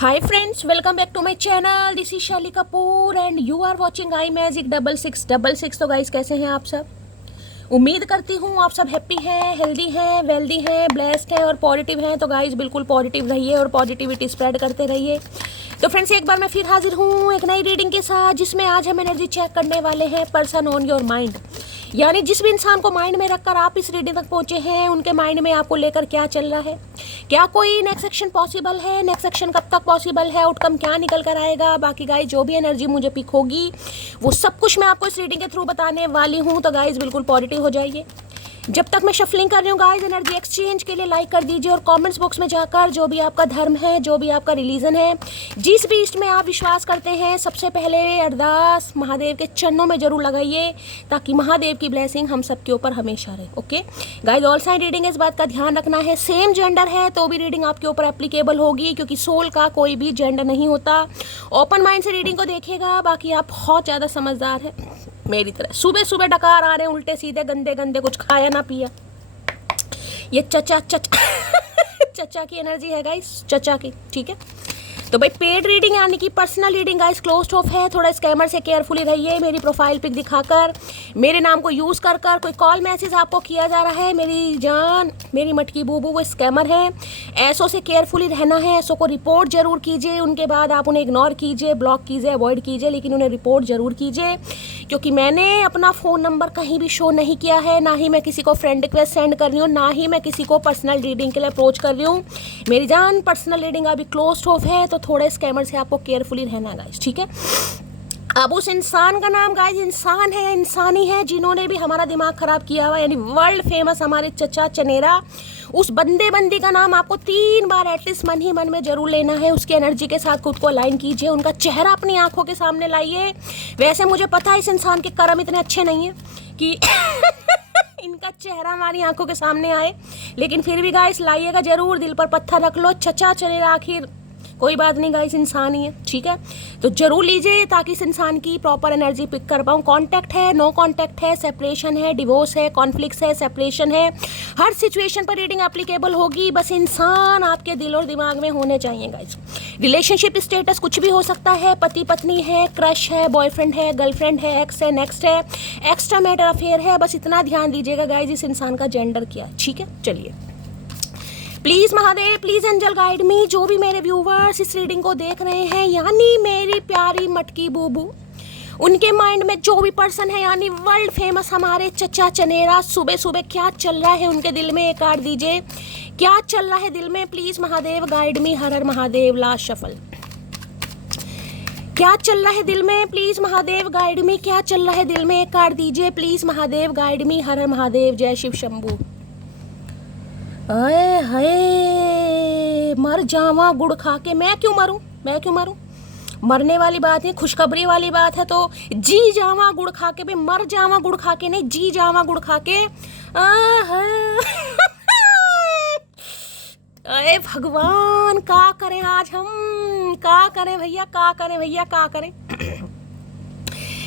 Hi friends, welcome back to my channel. This is Shaili Kapoor and you are watching I Magic 6666। तो guys कैसे हैं आप सब? उम्मीद करती हूँ आप सब हैप्पी हैं, हेल्दी हैं, वेल्दी हैं, ब्लेस्ड हैं और पॉजिटिव हैं। तो गाइस बिल्कुल पॉजिटिव रहिए और पॉजिटिविटी स्प्रेड करते रहिए। तो फ्रेंड्स एक बार मैं फिर हाजिर हूँ एक नई रीडिंग के साथ, जिसमें आज हम एनर्जी चेक करने वाले हैं पर्सन ऑन योर माइंड। यानी जिस भी इंसान को माइंड में रखकर आप इस रीडिंग तक पहुंचे हैं, उनके माइंड में आपको लेकर क्या चल रहा है, क्या कोई नेक्स्ट एक्शन पॉसिबल है, नेक्स्ट एक्शन कब तक पॉसिबल है, आउटकम क्या निकल कर आएगा। बाकी गाइस जो भी एनर्जी मुझे पिक होगी वो सब कुछ मैं आपको इस रीडिंग के थ्रू बताने वाली हूँ। तो गाइस बिल्कुल पॉजिटिव हो जाइए। जब तक मैं शफलिंग कर रही हूँ गाइस, एनर्जी एक्सचेंज के लिए लाइक कर दीजिए और कमेंट्स बॉक्स में जाकर जो भी आपका धर्म है, जो भी आपका रिलीजन है, जिस भी इष्ट में आप विश्वास करते हैं, सबसे पहले अरदास महादेव के चरणों में जरूर लगाइए, ताकि महादेव की ब्लेसिंग हम सबके ऊपर हमेशा रहे। Okay guys, all sign reading इस बात का ध्यान रखना है, सेम जेंडर है तो भी रीडिंग आपके ऊपर एप्लीकेबल होगी, क्योंकि सोल का कोई भी जेंडर नहीं होता। ओपन माइंड से रीडिंग को देखिएगा। बाकी आप बहुत ज़्यादा समझदार है मेरी तरह। सुबह सुबह डकार आ रहे हैं उल्टे सीधे गंदे गंदे, कुछ खाया ना पिया। ये चचा चचा की एनर्जी है गाइस, चचा की, ठीक है। तो भाई पेड रीडिंग यानी कि personal reading guys closed of है। थोड़ा स्कैमर से केयरफुली रहिए। मेरी प्रोफाइल पिक दिखाकर मेरे नाम को यूज़ कर कोई कॉल मैसेज आपको किया जा रहा है, मेरी जान, मेरी मटकी बूबू, वो स्कैमर है। ऐसों से केयरफुली रहना है। ऐसों को रिपोर्ट जरूर कीजिए, उनके बाद आप उन्हें इग्नोर कीजिए, ब्लॉक कीजिए, अवॉइड कीजिए, लेकिन उन्हें रिपोर्ट जरूर कीजिए, क्योंकि मैंने अपना फ़ोन नंबर कहीं भी शो नहीं किया है, ना ही मैं किसी को फ्रेंड रिक्वेस्ट सेंड कर रही हूँ, ना ही मैं किसी को पर्सनल रीडिंग के लिए अप्रोच कर रही हूँ। मेरी जान, पर्सनल रीडिंग अभी क्लोज्ड ऑफ है, तो थोड़े स्कैमर से आपको केयरफुली रहना गाइस, ठीक है। अब उस इंसान का नाम गाइस इंसान है या इंसानी है जिन्होंने भी हमारा दिमाग खराब किया हुआ, यानी वर्ल्ड फेमस हमारे चचा चनेरा, उस बंदी का नाम आपको 3 बार एटलीस्ट मन ही मन में जरूर लेना है। उसकी एनर्जी के साथ खुद को अलाइन कीजिए, उनका चेहरा अपनी आंखों के सामने लाइए। वैसे मुझे पता है इस इंसान के कर्म इतने अच्छे नहीं है कि इनका चेहरा हमारी आंखों के सामने आए, लेकिन फिर भी गाइस लाइएगा जरूर। दिल पर पत्थर रख लो, चचा चनेरा आखिर कोई बात नहीं गाइस, इंसान ही है, ठीक है। तो जरूर लीजिए ताकि इस इंसान की प्रॉपर एनर्जी पिक कर पाऊँ। कांटेक्ट है, नो कांटेक्ट है, सेपरेशन है, डिवोर्स है, कॉन्फ्लिक्ट है, सेपरेशन है, हर सिचुएशन पर रीडिंग एप्लीकेबल होगी। बस इंसान आपके दिल और दिमाग में होने चाहिए गाइस। रिलेशनशिप स्टेटस कुछ भी हो सकता है, पति पत्नी है, क्रश है, बॉयफ्रेंड है, गर्लफ्रेंड है, एक्स है, नेक्स्ट है, एक्स्ट्रा मैटर अफेयर है। बस इतना ध्यान दीजिएगा गाइस इस इंसान का जेंडर क्या है, ठीक है। चलिए please Mahadev, please angel guide me. जो भी मेरे व्यूवर्स इस रीडिंग को देख रहे हैं, यानी मेरी प्यारी मटकी बूबू, उनके माइंड में जो भी पर्सन है, यानी वर्ल्ड फेमस हमारे चचा चनेरा, सुबह सुबह क्या चल रहा है उनके दिल में, एक कार्ड दीजिए। क्या चल रहा है दिल में, प्लीज़ महादेव गाइड मी। हर हर महादेव, लास्ट शफल। क्या चल रहा है दिल में, प्लीज़ महादेव गाइड मी। क्या चल रहा है दिल में, एक कार्ड दीजिए प्लीज़ महादेव गाइड मी। हर हर महादेव, जय शिव शंभू। अरे हाय, मर जावा गुड़ खा के। मैं क्यों मरूं? मरने वाली बात है, खुशखबरी वाली बात है, तो जी जावा गुड़ खा के भी, मर जावा गुड़ खा के नहीं, जी जावा गुड़ खा के। अरे भगवान, का करें आज हम, का करें भैया, का करें।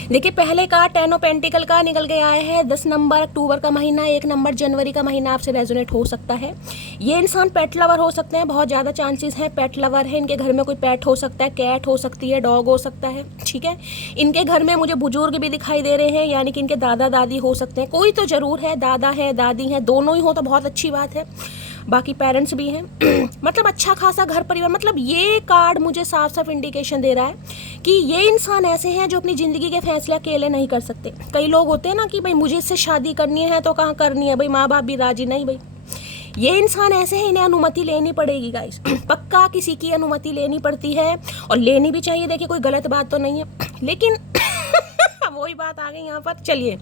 देखिए पहले का 10 ऑफ पेंटिकल का निकल के आया है। 10 नंबर अक्टूबर का महीना, 1 नंबर जनवरी का महीना आपसे रेजोनेट हो सकता है। ये इंसान पेट लवर हो सकते हैं, बहुत ज़्यादा चांसेस हैं पेट लवर है। इनके घर में कोई पेट हो सकता है, कैट हो सकती है, डॉग हो सकता है, ठीक है। इनके घर में मुझे बुजुर्ग भी दिखाई दे रहे हैं, यानी कि इनके दादा दादी हो सकते हैं, कोई तो ज़रूर है, दादा है, दादी है, दोनों ही हो तो बहुत अच्छी बात है। बाकी पेरेंट्स भी हैं मतलब अच्छा खासा घर परिवार। मतलब ये कार्ड मुझे साफ साफ इंडिकेशन दे रहा है कि ये इंसान ऐसे हैं जो अपनी ज़िंदगी के फैसले अकेले नहीं कर सकते। कई लोग होते हैं ना कि भाई मुझे इससे शादी करनी है तो कहाँ करनी है, भाई माँ बाप भी राजी नहीं। भाई ये इंसान ऐसे हैं, इन्हें अनुमति लेनी पड़ेगी गाइस, पक्का किसी की अनुमति लेनी पड़ती है और लेनी भी चाहिए। देखिए कोई गलत बात तो नहीं है, लेकिन वही बात आ गई यहाँ पर। चलिए,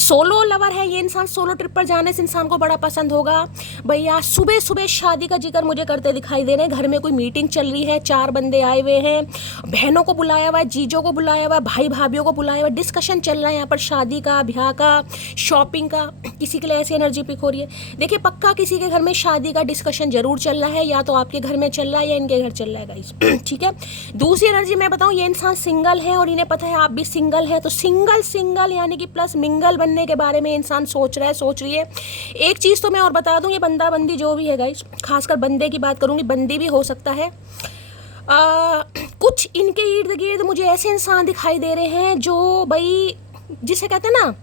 सोलो लवर है ये इंसान, सोलो ट्रिप पर जाने से इंसान को बड़ा पसंद होगा। भैया सुबह सुबह शादी का जिक्र मुझे करते दिखाई दे रहे हैं। घर में कोई मीटिंग चल रही है, 4 बंदे आए हुए हैं, बहनों को बुलाया हुआ है, जीजों को बुलाया हुआ है, भाई भाभीियों को बुलाया हुआ है, डिस्कशन चल रहा है यहाँ पर शादी का, ब्याह का, शॉपिंग का। किसी के लिए ऐसी एनर्जी पिक हो रही है। देखिए पक्का किसी के घर में शादी का डिस्कशन जरूर चल रहा है, या तो आपके घर में चल रहा है या इनके घर चल रहा है गाइस, ठीक है। दूसरी एनर्जी मैं बताऊँ, ये इंसान सिंगल है और इन्हें पता है आप भी सिंगल है, तो सिंगल यानी कि प्लस मिंगल बनने के बारे में इंसान सोच रहा है, सोच रही है। एक चीज़ तो मैं और बता दूँ, ये बंदा बंदी जो भी है गाइस, खासकर बंदे की बात करूँगी, बंदी भी हो सकता है, कुछ इनके इर्द गिर्द मुझे ऐसे इंसान दिखाई दे रहे हैं जो भाई जिसे कहते हैं ना,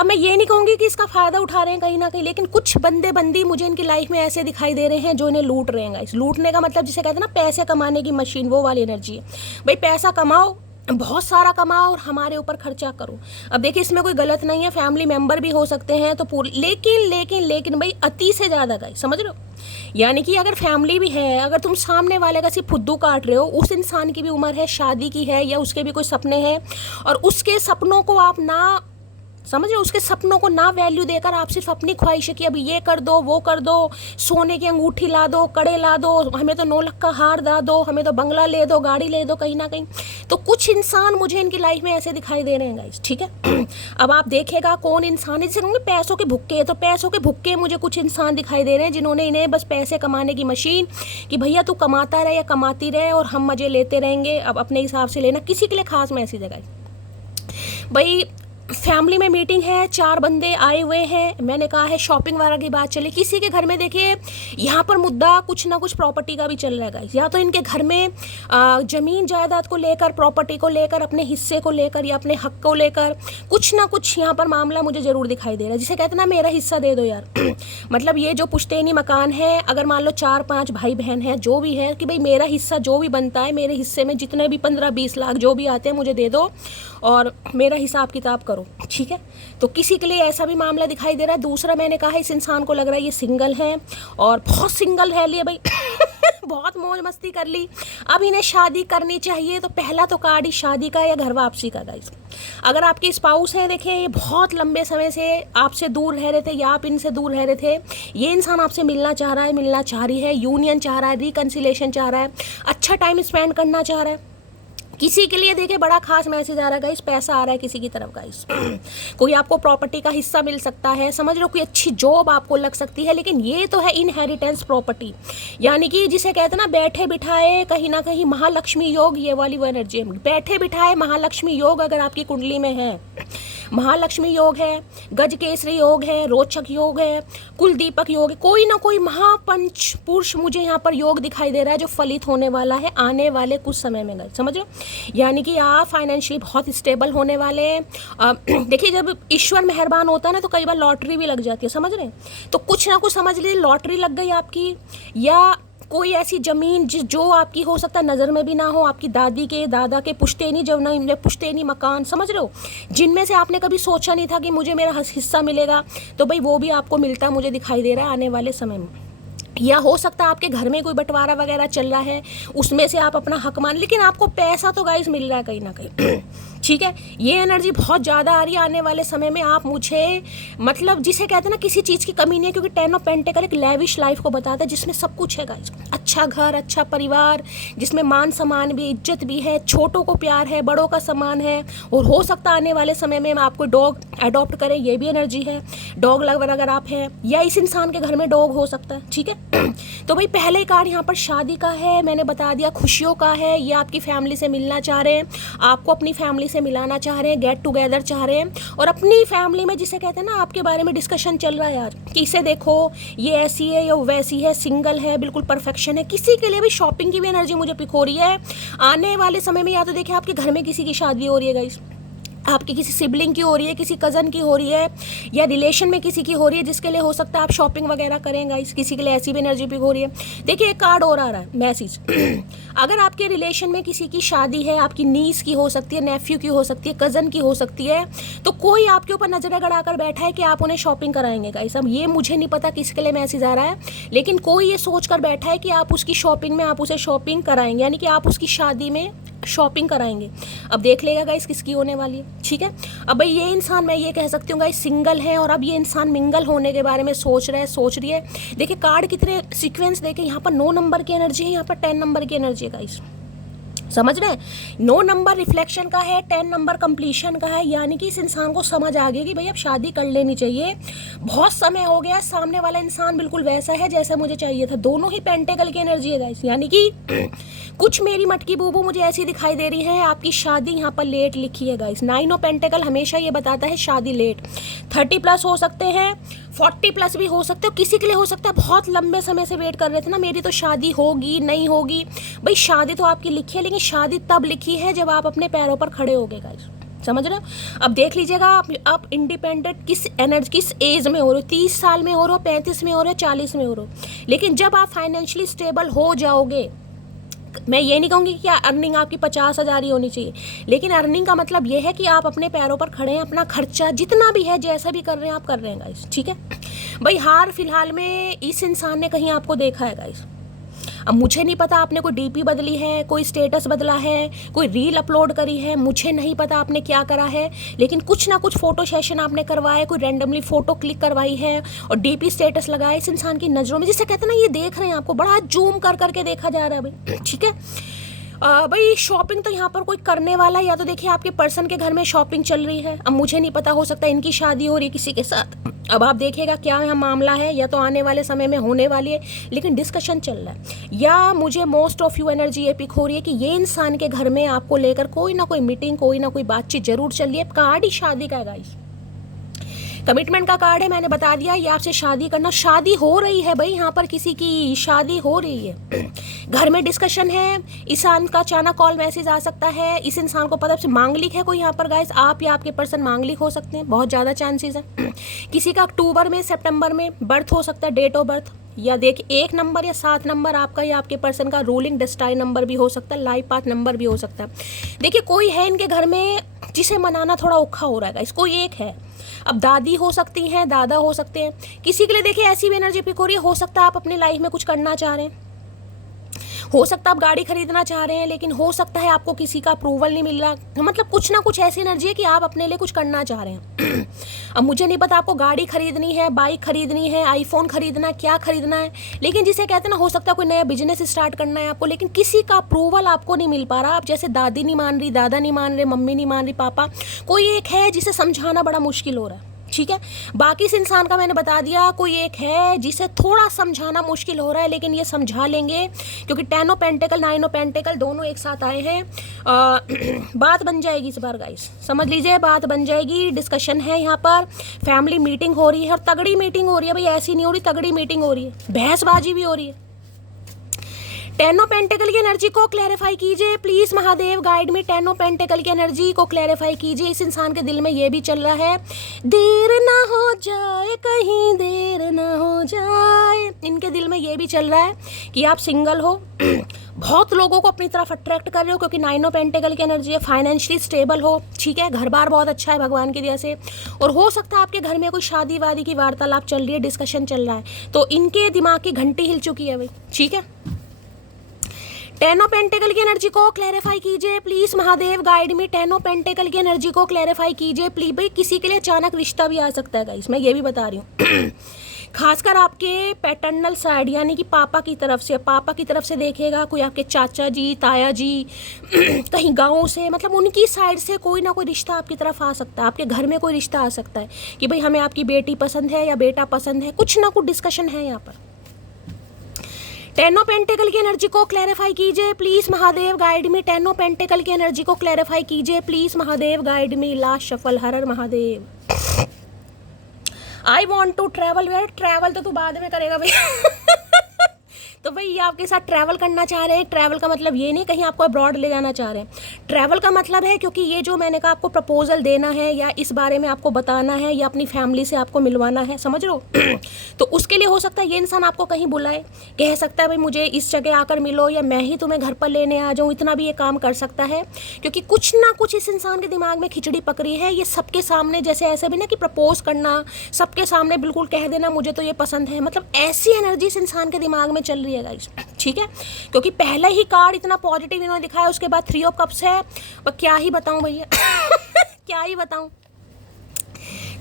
अब मैं ये नहीं कहूँगी कि इसका फ़ायदा उठा रहे हैं कहीं ना कहीं, लेकिन कुछ बंदे बंदी मुझे इनकी लाइफ में ऐसे दिखाई दे रहे हैं जो इन्हें लूट रहे हैं गाइस। लूटने का मतलब जिसे कहते हैं ना पैसे कमाने की मशीन, वो वाली एनर्जी है भाई। पैसा कमाओ, बहुत सारा कमाओ और हमारे ऊपर खर्चा करो। अब देखिए इसमें कोई गलत नहीं है, फैमिली मेम्बर भी हो सकते हैं तो पूरी, लेकिन लेकिन लेकिन भाई अति से ज़्यादा गाइस, समझ रहे हो? यानी कि अगर फैमिली भी है, अगर तुम सामने वाले का सिर्फ फुद्दू काट रहे हो, उस इंसान की भी उम्र है, शादी की है, या उसके भी कोई सपने हैं, और उसके सपनों को आप ना समझ रहे हो, उसके सपनों को ना वैल्यू देकर आप सिर्फ अपनी ख्वाहिश है कि अभी ये कर दो, वो कर दो, सोने की अंगूठी ला दो, कड़े ला दो, हमें तो 9 लाख का हार ला दो, हमें तो बंगला ले दो, गाड़ी ले दो, कहीं ना कहीं तो कुछ इंसान मुझे इनकी लाइफ में ऐसे दिखाई दे रहे हैं गाइस, ठीक है। अब आप देखेगा कौन इंसान है, जैसे कहूँगे पैसों के भुक्के, तो पैसों के भुक्के मुझे कुछ इंसान दिखाई दे रहे हैं जिन्होंने इन्हें बस पैसे कमाने की मशीन, कि भैया तू कमाता रहे या कमाती रहे और हम मज़े लेते रहेंगे, अब अपने हिसाब से लेना। किसी के लिए खास मैसेज है भाई, फैमिली में मीटिंग है, 4 बंदे आए हुए हैं, मैंने कहा है शॉपिंग वगैरह की बात चले, किसी के घर में देखिए यहाँ पर मुद्दा कुछ ना कुछ प्रॉपर्टी का भी चल रहा है गाइस। या तो इनके घर में ज़मीन जायदाद को लेकर, प्रॉपर्टी को लेकर, अपने हिस्से को लेकर या अपने हक को लेकर कुछ ना कुछ यहाँ पर मामला मुझे ज़रूर दिखाई दे रहा है, जिसे कहते हैं ना मेरा हिस्सा दे दो यार। मतलब ये जो पुश्तैनी मकान है, अगर मान लो 4-5 भाई बहन हैं, जो भी है, कि भाई मेरा हिस्सा जो भी बनता है, मेरे हिस्से में जितने भी 15-20 लाख जो भी आते हैं मुझे दे दो और मेरा हिसाब किताब करो, ठीक है। तो किसी के लिए ऐसा भी मामला दिखाई दे रहा है। दूसरा मैंने कहा इस इंसान को लग रहा है ये सिंगल है और बहुत सिंगल है लिए भाई बहुत मौज मस्ती कर ली, अब इन्हें शादी करनी चाहिए। तो पहला तो कार्ड ही शादी का या घर वापसी का गाइस। अगर आपके स्पाउस हैं, देखिए ये बहुत लंबे समय से आपसे दूर रह रहे थे या आप इनसे दूर रह रहे थे, ये इंसान आपसे मिलना चाह रहा है, मिलना चाह रही है, यूनियन चाह रहा है, रिकन्सिलेशन चाह रहा है, अच्छा टाइम स्पेंड करना चाह रहा है। किसी के लिए देखिए बड़ा खास मैसेज आ रहा है गाइस, पैसा आ रहा है किसी की तरफ गाइस। कोई आपको प्रॉपर्टी का हिस्सा मिल सकता है, समझ लो कोई अच्छी जॉब आपको लग सकती है, लेकिन ये तो है इनहेरिटेंस प्रॉपर्टी, यानी कि जिसे कहते हैं ना बैठे बिठाए कहीं ना कहीं महालक्ष्मी योग, ये वाली वो एनर्जी। बैठे बिठाए महालक्ष्मी योग अगर आपकी कुंडली में है, महालक्ष्मी योग है, गजकेसरी योग है, रोचक योग है, कुलदीपक योग है, कोई ना कोई महापंच पुरुष मुझे यहाँ पर योग दिखाई दे रहा है जो फलित होने वाला है आने वाले कुछ समय में गए, समझ लो। यानी कि आप फाइनेंशियली बहुत स्टेबल होने वाले हैं। देखिए जब ईश्वर मेहरबान होता है ना तो कई बार लॉटरी भी लग जाती है, समझ रहे हैं। तो कुछ ना कुछ समझ लीजिए लॉटरी लग गई आपकी, या कोई ऐसी ज़मीन जो आपकी हो सकता है नज़र में भी ना हो, आपकी दादी के दादा के पुश्तैनी जमीन, पुश्तैनी मकान, समझ रहे हो, जिनमें से आपने कभी सोचा नहीं था कि मुझे मेरा हिस्सा मिलेगा, तो भाई वो भी आपको मिलता मुझे दिखाई दे रहा है आने वाले समय में। या हो सकता है आपके घर में कोई बंटवारा वगैरह चल रहा है, उसमें से आप अपना हक मान, लेकिन आपको पैसा तो गाइस मिल रहा है कहीं ना कहीं। ठीक है, ये एनर्जी बहुत ज़्यादा आ रही है आने वाले समय में। आप मुझे मतलब जिसे कहते हैं ना किसी चीज़ की कमी नहीं है, क्योंकि 10 ऑफ पेंटिकल एक लेविश लाइफ को बताता है जिसमें सब कुछ है गाइस। अच्छा घर, अच्छा परिवार, जिसमें मान सम्मान भी, इज्जत भी है, छोटों को प्यार है, बड़ों का सम्मान है, और हो सकता है आने वाले समय में आपको डॉग अडॉप्ट करें, ये भी एनर्जी है। डॉग लवर अगर आप हैं, या इस इंसान के घर में डॉग हो सकता है, ठीक है। तो भाई पहले कार्ड यहाँ पर शादी का है, मैंने बता दिया, खुशियों का है, ये आपकी फैमिली से मिलना चाह रहे हैं, आपको अपनी फैमिली से मिलाना चाह रहे हैं, गेट टुगेदर चाह रहे हैं, और अपनी फैमिली में जिसे कहते हैं ना आपके बारे में डिस्कशन चल रहा है यार, कि इसे देखो ये ऐसी है या वैसी है, सिंगल है, बिल्कुल परफेक्शन है। किसी के लिए भी शॉपिंग की भी एनर्जी मुझे पिक हो रही है आने वाले समय में। या तो देखिए आपके घर में किसी की शादी हो रही है गाइस, आपकी किसी सिबलिंग की हो रही है, किसी कज़न की हो रही है, या रिलेशन में किसी की हो रही है, जिसके लिए हो सकता है आप शॉपिंग वगैरह करें गाइस। किसी के लिए ऐसी भी एनर्जी पिक हो रही है। देखिए एक कार्ड और आ रहा है मैसेज। अगर आपके रिलेशन में किसी की शादी है, आपकी नीस की हो सकती है, नेफ्यू की हो सकती है, कज़न की हो सकती है, तो कोई आपके ऊपर नजरें गड़ाकर बैठा है कि आप उन्हें शॉपिंग कराएंगे गाइस। अब ये मुझे नहीं पता किसके लिए मैसेज आ रहा है, लेकिन कोई ये सोच कर बैठा है कि आप उसकी शॉपिंग में आप उसे शॉपिंग कराएंगे, यानी कि आप उसकी शादी में शॉपिंग कराएंगे। अब देख लेगा गाइस किसकी होने वाली है, ठीक है। अब भाई ये इंसान, मैं ये कह सकती हूँ गाइस, सिंगल है, और अब ये इंसान मिंगल होने के बारे में सोच रहा है, सोच रही है। देखिए कार्ड कितने सीक्वेंस देखे, यहाँ पर 9 नंबर की एनर्जी है, यहाँ पर 10 नंबर की एनर्जी है गाइस, समझ रहे हैं? 9 नंबर रिफ्लेक्शन का है, 10 नंबर कंप्लीशन का है, यानी कि इस इंसान को समझ आ गई कि भाई अब शादी कर लेनी चाहिए, बहुत समय हो गया, सामने वाला इंसान बिल्कुल वैसा है जैसा मुझे चाहिए था। दोनों ही पेंटेकल की एनर्जी है गाइस, यानी कि कुछ मेरी मटकी बूबू मुझे ऐसी दिखाई दे रही है, आपकी शादी यहाँ पर लेट लिखी है गाइस। 9 ऑफ पेंटेकल हमेशा ये बताता है शादी लेट, 30+ हो सकते हैं, 40+ भी हो सकते हो, किसी के लिए हो सकता है बहुत लंबे समय से वेट कर रहे थे ना मेरी तो शादी होगी नहीं होगी। भाई शादी तो आपकी लिखी है, लेकिन शादी तब लिखी है जब आप अपने पैरों पर खड़े होगे गाइस, समझ रहे हो? अब देख लीजिएगा आप इंडिपेंडेंट किस एनर्जी किस एज में हो रहे हो, 30 साल में हो रहे हो, 35 में हो रहे हो, 40 में हो रहे हो, लेकिन जब आप फाइनेंशियली स्टेबल हो जाओगे, मैं ये नहीं कहूँगी कि अर्निंग आपकी 50,000 ही होनी चाहिए, लेकिन अर्निंग का मतलब ये है कि आप अपने पैरों पर खड़े हैं, अपना खर्चा जितना भी है जैसा भी कर रहे हैं आप कर रहे हैं गाइस, ठीक है? भाई हाल फिलहाल में इस इंसान ने कहीं आपको देखा है गाइस। अब मुझे नहीं पता आपने कोई डीपी बदली है, कोई स्टेटस बदला है, कोई रील अपलोड करी है, मुझे नहीं पता आपने क्या करा है, लेकिन कुछ ना कुछ फोटो सेशन आपने करवाया, कोई रैंडमली फोटो क्लिक करवाई है और डीपी स्टेटस लगाया इस इंसान की नज़रों में, जिसे कहते हैं ना ये देख रहे हैं आपको, बड़ा जूम कर करके देखा जा रहा है भाई, ठीक है? भाई शॉपिंग तो यहाँ पर कोई करने वाला है, या तो देखिए आपके पर्सन के घर में शॉपिंग चल रही है। अब मुझे नहीं पता, हो सकता है इनकी शादी हो रही है किसी के साथ, अब आप देखिएगा क्या यहाँ मामला है, या तो आने वाले समय में होने वाली है, लेकिन डिस्कशन चल रहा है। या मुझे मोस्ट ऑफ यू एनर्जी ये पिक हो रही है कि ये इंसान के घर में आपको लेकर कोई ना कोई मीटिंग, कोई ना कोई बातचीत जरूर चल रही है। कार्ड ही शादी का है गाइस, कमिटमेंट का कार्ड है, मैंने बता दिया ये आपसे शादी करना, शादी हो रही है भाई, यहाँ पर किसी की शादी हो रही है, घर में डिस्कशन है, इंसान का अचानक कॉल मैसेज आ सकता है, इस इंसान को पता से मांगलिक है कोई यहाँ पर गाइस, आप या आपके पर्सन मांगलिक हो सकते हैं, बहुत ज़्यादा चांसेस है। किसी का अक्टूबर में सितंबर में बर्थ हो सकता है, डेट ऑफ बर्थ, या देखिए 1 नंबर या 7 नंबर आपका या आपके पर्सन का रूलिंग डेस्टाइन नंबर भी हो सकता है, लाइफ पाथ नंबर भी हो सकता है। देखिए कोई है इनके घर में जिसे मनाना थोड़ा औखा हो रहा है गाइस, कोई एक है, अब दादी हो सकती हैं, दादा हो सकते हैं, किसी के लिए देखिए ऐसी भी एनर्जी पिक हो रही है, हो सकता है आप अपनी लाइफ में कुछ करना चाह रहे हैं, हो सकता है आप गाड़ी खरीदना चाह रहे हैं, लेकिन हो सकता है आपको किसी का अप्रूवल नहीं मिल रहा, मतलब कुछ ना कुछ ऐसी एनर्जी है कि आप अपने लिए कुछ करना चाह रहे हैं। अब मुझे नहीं पता आपको गाड़ी खरीदनी है, बाइक खरीदनी है, आईफोन खरीदना है, क्या खरीदना है, लेकिन जिसे कहते हैं ना हो सकता है कोई नया बिजनेस स्टार्ट करना है आपको, लेकिन किसी का अप्रूवल आपको नहीं मिल पा रहा। आप जैसे दादी नहीं मान रही, दादा नहीं मान रहे, मम्मी नहीं मान रही, पापा, कोई एक है जिसे समझाना बड़ा मुश्किल हो रहा है, ठीक है? बाकी इस इंसान का मैंने बता दिया, कोई एक है जिसे थोड़ा समझाना मुश्किल हो रहा है, लेकिन ये समझा लेंगे, क्योंकि 10 ऑफ पेंटेकल 9 ऑफ पेंटेकल दोनों एक साथ आए हैं। बात बन जाएगी इस बार गाइस, समझ लीजिए बात बन जाएगी, डिस्कशन है यहाँ पर, फैमिली मीटिंग हो रही है, और तगड़ी मीटिंग हो रही है भाई, ऐसी नहीं हो रही, तगड़ी मीटिंग हो रही है, बहसबाजी भी हो रही है। 10 ऑफ पेंटेकल की एनर्जी को क्लैरिफाई कीजिए प्लीज महादेव, गाइड में 10 ऑफ पेंटेकल की एनर्जी को क्लैरिफाई कीजिए। इस इंसान के दिल में ये भी चल रहा है, देर ना हो जाए, कहीं देर ना हो जाए, इनके दिल में ये भी चल रहा है कि आप सिंगल हो, बहुत लोगों को अपनी तरफ अट्रैक्ट कर रहे हो, क्योंकि 9 ऑफ पेंटेकल की एनर्जी है, फाइनेंशियली स्टेबल हो, ठीक है, घर बार बहुत अच्छा है भगवान की दया से, और हो सकता है आपके घर में कोई शादी वादी की वार्तालाप चल रही है, डिस्कशन चल रहा है, तो इनके दिमाग की घंटी हिल चुकी है भाई, ठीक है? 10 ऑफ पेंटेकल की एनर्जी को क्लैरिफाई कीजिए प्लीज महादेव, गाइड में 10 ऑफ पेंटेकल की एनर्जी को क्लैरिफाई कीजिए प्लीज। भाई किसी के लिए अचानक रिश्ता भी आ सकता है गाइस, मैं ये भी बता रही हूँ। खासकर आपके पैटर्नल साइड, यानी कि पापा की तरफ से देखिएगा, कोई आपके चाचा जी, ताया जी, कहीं गाँव से, मतलब उनकी साइड से कोई ना कोई रिश्ता आपकी तरफ आ सकता है, आपके घर में कोई रिश्ता आ सकता है कि भाई हमें आपकी बेटी पसंद है या बेटा पसंद है, कुछ ना कुछ डिस्कशन है यहाँ पर। 10 ऑफ पेंटेकल की एनर्जी को क्लैरिफाई कीजिए प्लीज महादेव, गाइड में 10 ऑफ पेंटेकल की एनर्जी को क्लैरिफाई कीजिए प्लीज महादेव, गाइड में। Last shuffle, her her Mahadev. I want to travel, where, travel तो तू बाद में करेगा भैया। तो भाई ये आपके साथ ट्रैवल करना चाह रहे हैं। ट्रैवल का मतलब ये नहीं कहीं आपको अब्रॉड ले जाना चाह रहे हैं, ट्रैवल का मतलब है क्योंकि ये जो मैंने कहा आपको प्रपोजल देना है या इस बारे में आपको बताना है या अपनी फैमिली से आपको मिलवाना है, समझ लो। तो उसके लिए हो सकता है ये इंसान आपको कहीं बुलाए, कह सकता है भाई मुझे इस जगह आकर मिलो या मैं ही तुम्हें घर पर लेने आ जाऊँ, इतना भी ये काम कर सकता है क्योंकि कुछ ना कुछ इस इंसान के दिमाग में खिचड़ी पकड़ी है। ये सबके सामने, जैसे ऐसे भी ना कि प्रपोज करना, सबके सामने बिल्कुल कह देना मुझे तो ये पसंद है, मतलब ऐसी एनर्जी इस इंसान के दिमाग में चल रही है गाइस, ठीक है। क्योंकि पहले ही कार्ड इतना पॉजिटिव इन्होंने दिखाया, उसके बाद 3 ऑफ कप्स है, पर क्या ही बताऊं भैया। क्या ही बताऊं।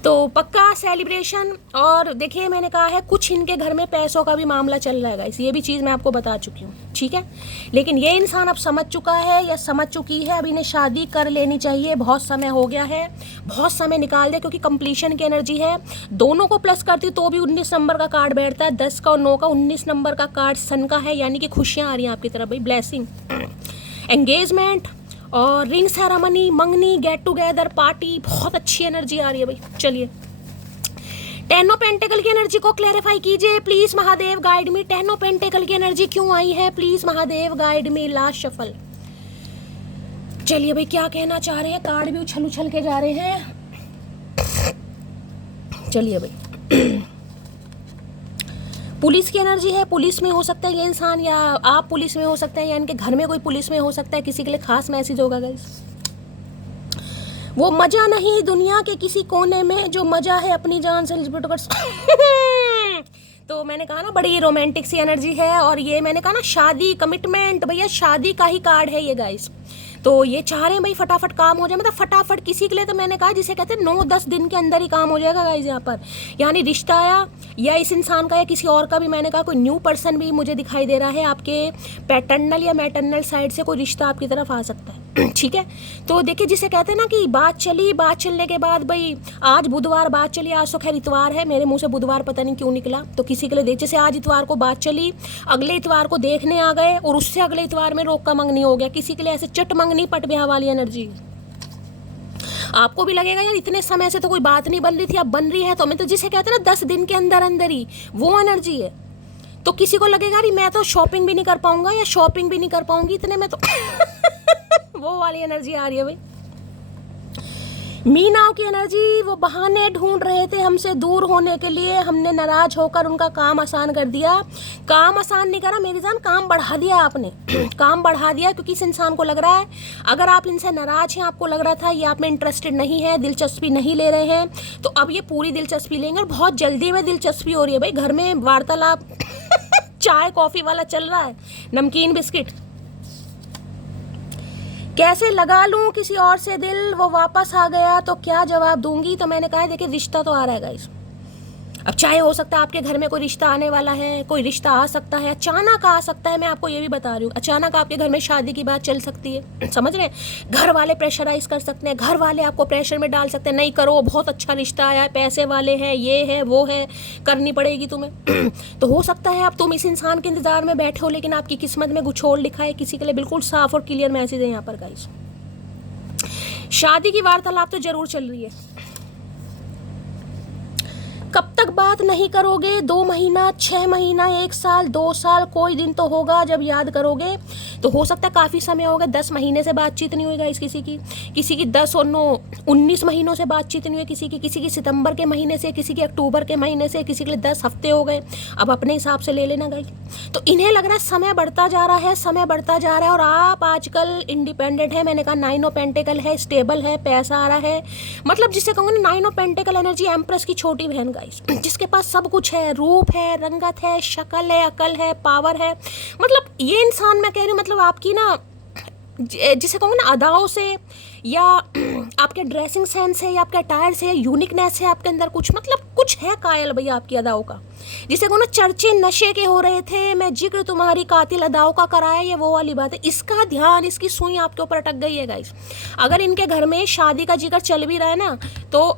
तो पक्का सेलिब्रेशन। और देखिए मैंने कहा है कुछ इनके घर में पैसों का भी मामला चल रहा है गाइस, ये भी चीज़ मैं आपको बता चुकी हूँ, ठीक है। लेकिन ये इंसान अब समझ चुका है या समझ चुकी है, अब इन्हें शादी कर लेनी चाहिए, बहुत समय हो गया है, बहुत समय निकाल दे, क्योंकि कंप्लीशन की एनर्जी है। दोनों को प्लस करती तो भी 19 नंबर का कार्ड बैठता है, 10 का और 9 का, 19 नंबर का कार्ड सन का है, यानी कि खुशियाँ आ रही हैं आपकी तरफ भाई, ब्लेसिंग, एंगेजमेंट और रिंग सेरेमनी, मंगनी, गेट टुगेदर, पार्टी, बहुत अच्छी एनर्जी आ रही है भाई। चलिए 10 ऑफ पेंटिकल की एनर्जी को क्लैरिफाई कीजिए please Mahadev, guide me. 10 of pentacle की एनर्जी क्यों आई है please Mahadev, guide me. Last shuffle. चलिए भाई क्या कहना चाह रहे हैं, कार्ड भी उछल उछल के जा रहे हैं। चलिए भाई पुलिस की एनर्जी है, पुलिस में हो सकता है ये इंसान, या आप पुलिस में हो सकते हैं, या इनके घर में कोई पुलिस में हो सकता है, किसी के लिए खास मैसेज होगा गाइस। वो मजा नहीं दुनिया के किसी कोने में जो मजा है अपनी जान से तो मैंने कहा ना बड़ी रोमांटिक सी एनर्जी है, और ये मैंने कहा ना शादी, कमिटमेंट, भैया शादी का ही कार्ड है ये गाइस। तो ये चाह रहे हैं भाई फटाफट काम हो जाए, मतलब फटाफट किसी के लिए, तो मैंने कहा जिसे कहते हैं 9-10 दिन के अंदर ही काम हो जाएगा गाइस यहाँ पर। यानी रिश्ता आया, या इस इंसान का या किसी और का भी, मैंने कहा कोई न्यू पर्सन भी मुझे दिखाई दे रहा है, आपके पैटर्नल या मैटर्नल साइड से कोई रिश्ता आपकी तरफ आ सकता है, ठीक है। तो देखिए जिसे कहते हैं ना कि बात चली, बात चलने के बाद भाई आज बुधवार बात चली, आज तो खैर इतवार है, मेरे मुंह से बुधवार पता नहीं क्यों निकला, तो किसी के लिए देख, जैसे आज इतवार को बात चली, अगले इतवार को देखने आ गए, और उससे अगले इतवार में रोक का मंगनी हो गया, किसी के लिए ऐसे चट मंगनी पट ब्याह वाली एनर्जी। आपको भी लगेगा यार इतने समय से तो कोई बात नहीं बन रही थी, अब बन रही है, तो मैं तो जिसे कहते हैं ना 10 दिन के अंदर अंदर ही वो एनर्जी है। तो किसी को लगेगा अरे मैं तो शॉपिंग भी नहीं कर पाऊंगा या शॉपिंग भी नहीं कर पाऊंगी इतने में, तो वो वाली एनर्जी आ रही है भाई। मीनाओं की एनर्जी, वो बहाने ढूंढ रहे थे हमसे दूर होने के लिए, हमने नाराज होकर उनका काम आसान कर दिया। काम आसान नहीं करा मेरी जान, काम बढ़ा दिया आपने काम बढ़ा दिया, क्योंकि इस इंसान को लग रहा है अगर आप इनसे नाराज हैं, आपको लग रहा था ये आप में इंटरेस्टेड नहीं है, दिलचस्पी नहीं ले रहे हैं, तो अब ये पूरी दिलचस्पी लेंगे, और बहुत जल्दी में दिलचस्पी हो रही है भाई। घर में वार्तालाप चाय कॉफी वाला चल रहा है, नमकीन बिस्किट। कैसे लगा लूं किसी और से दिल, वो वापस आ गया तो क्या जवाब दूंगी। तो मैंने कहा देखिए रिश्ता तो आ रहा है गाइस, अब चाहे हो सकता है आपके घर में कोई रिश्ता आने वाला है, कोई रिश्ता आ सकता है, अचानक आ सकता है, मैं आपको ये भी बता रही हूँ, अचानक आपके घर में शादी की बात चल सकती है, समझ रहे हैं। घर वाले प्रेशराइज कर सकते हैं, घर वाले आपको प्रेशर में डाल सकते हैं, नहीं करो बहुत अच्छा रिश्ता आया है, पैसे वाले हैं, ये है वो है, करनी पड़ेगी तुम्हें। तो हो सकता है अब तुम इस इंसान के इंतजार में बैठे हो, लेकिन आपकी किस्मत में कुछ और लिखा है, किसी के लिए बिल्कुल साफ और क्लियर मैसेज है यहाँ पर गाइस। शादी की वार्तालाप तो जरूर चल रही है। कब तक बात नहीं करोगे, 2 महीना, 6 महीना, 1 साल, 2 साल, कोई दिन तो होगा जब याद करोगे। तो हो सकता है काफ़ी समय हो गया, 10 महीने से बातचीत नहीं हुई गाइस किसी की 10 और 9 19 महीनों से बातचीत नहीं हुई किसी की सितंबर के महीने से, किसी के अक्टूबर के महीने से, किसी के लिए 10 हफ्ते हो गए। अब अपने हिसाब से ले लेना गाइस। तो इन्हें लग रहा है समय बढ़ता जा रहा है, समय बढ़ता जा रहा है, और आप आजकल इंडिपेंडेंट है। मैंने कहा 9 ऑफ पेंटिकल है, स्टेबल है, पैसा आ रहा है, मतलब जिसे कहूँगा 9 ऑफ पेंटिकल एनर्जी एम्प्रेस की छोटी बहन गाइस, जिसके पास सब कुछ है, रूप है, रंगत है, शक्ल है, अकल है, पावर है। मतलब ये इंसान मैं कह रही हूँ, मतलब आपकी ना जिसे कहूँगा ना अदाओं से, या आपके ड्रेसिंग सेंस है, या आपके अटायर से, यूनिकनेस है आपके अंदर, कुछ मतलब कुछ है कायल भैया आपकी अदाओं का। जिसे कहूँ ना चर्चे नशे के हो रहे थे, मैं जिक्र तुम्हारी कातिल अदाओं का कराया, ये वो वाली बात है। इसका ध्यान, इसकी सुई आपके ऊपर अटक गई है गाइस। अगर इनके घर में शादी का जिक्र चल भी रहा है ना, तो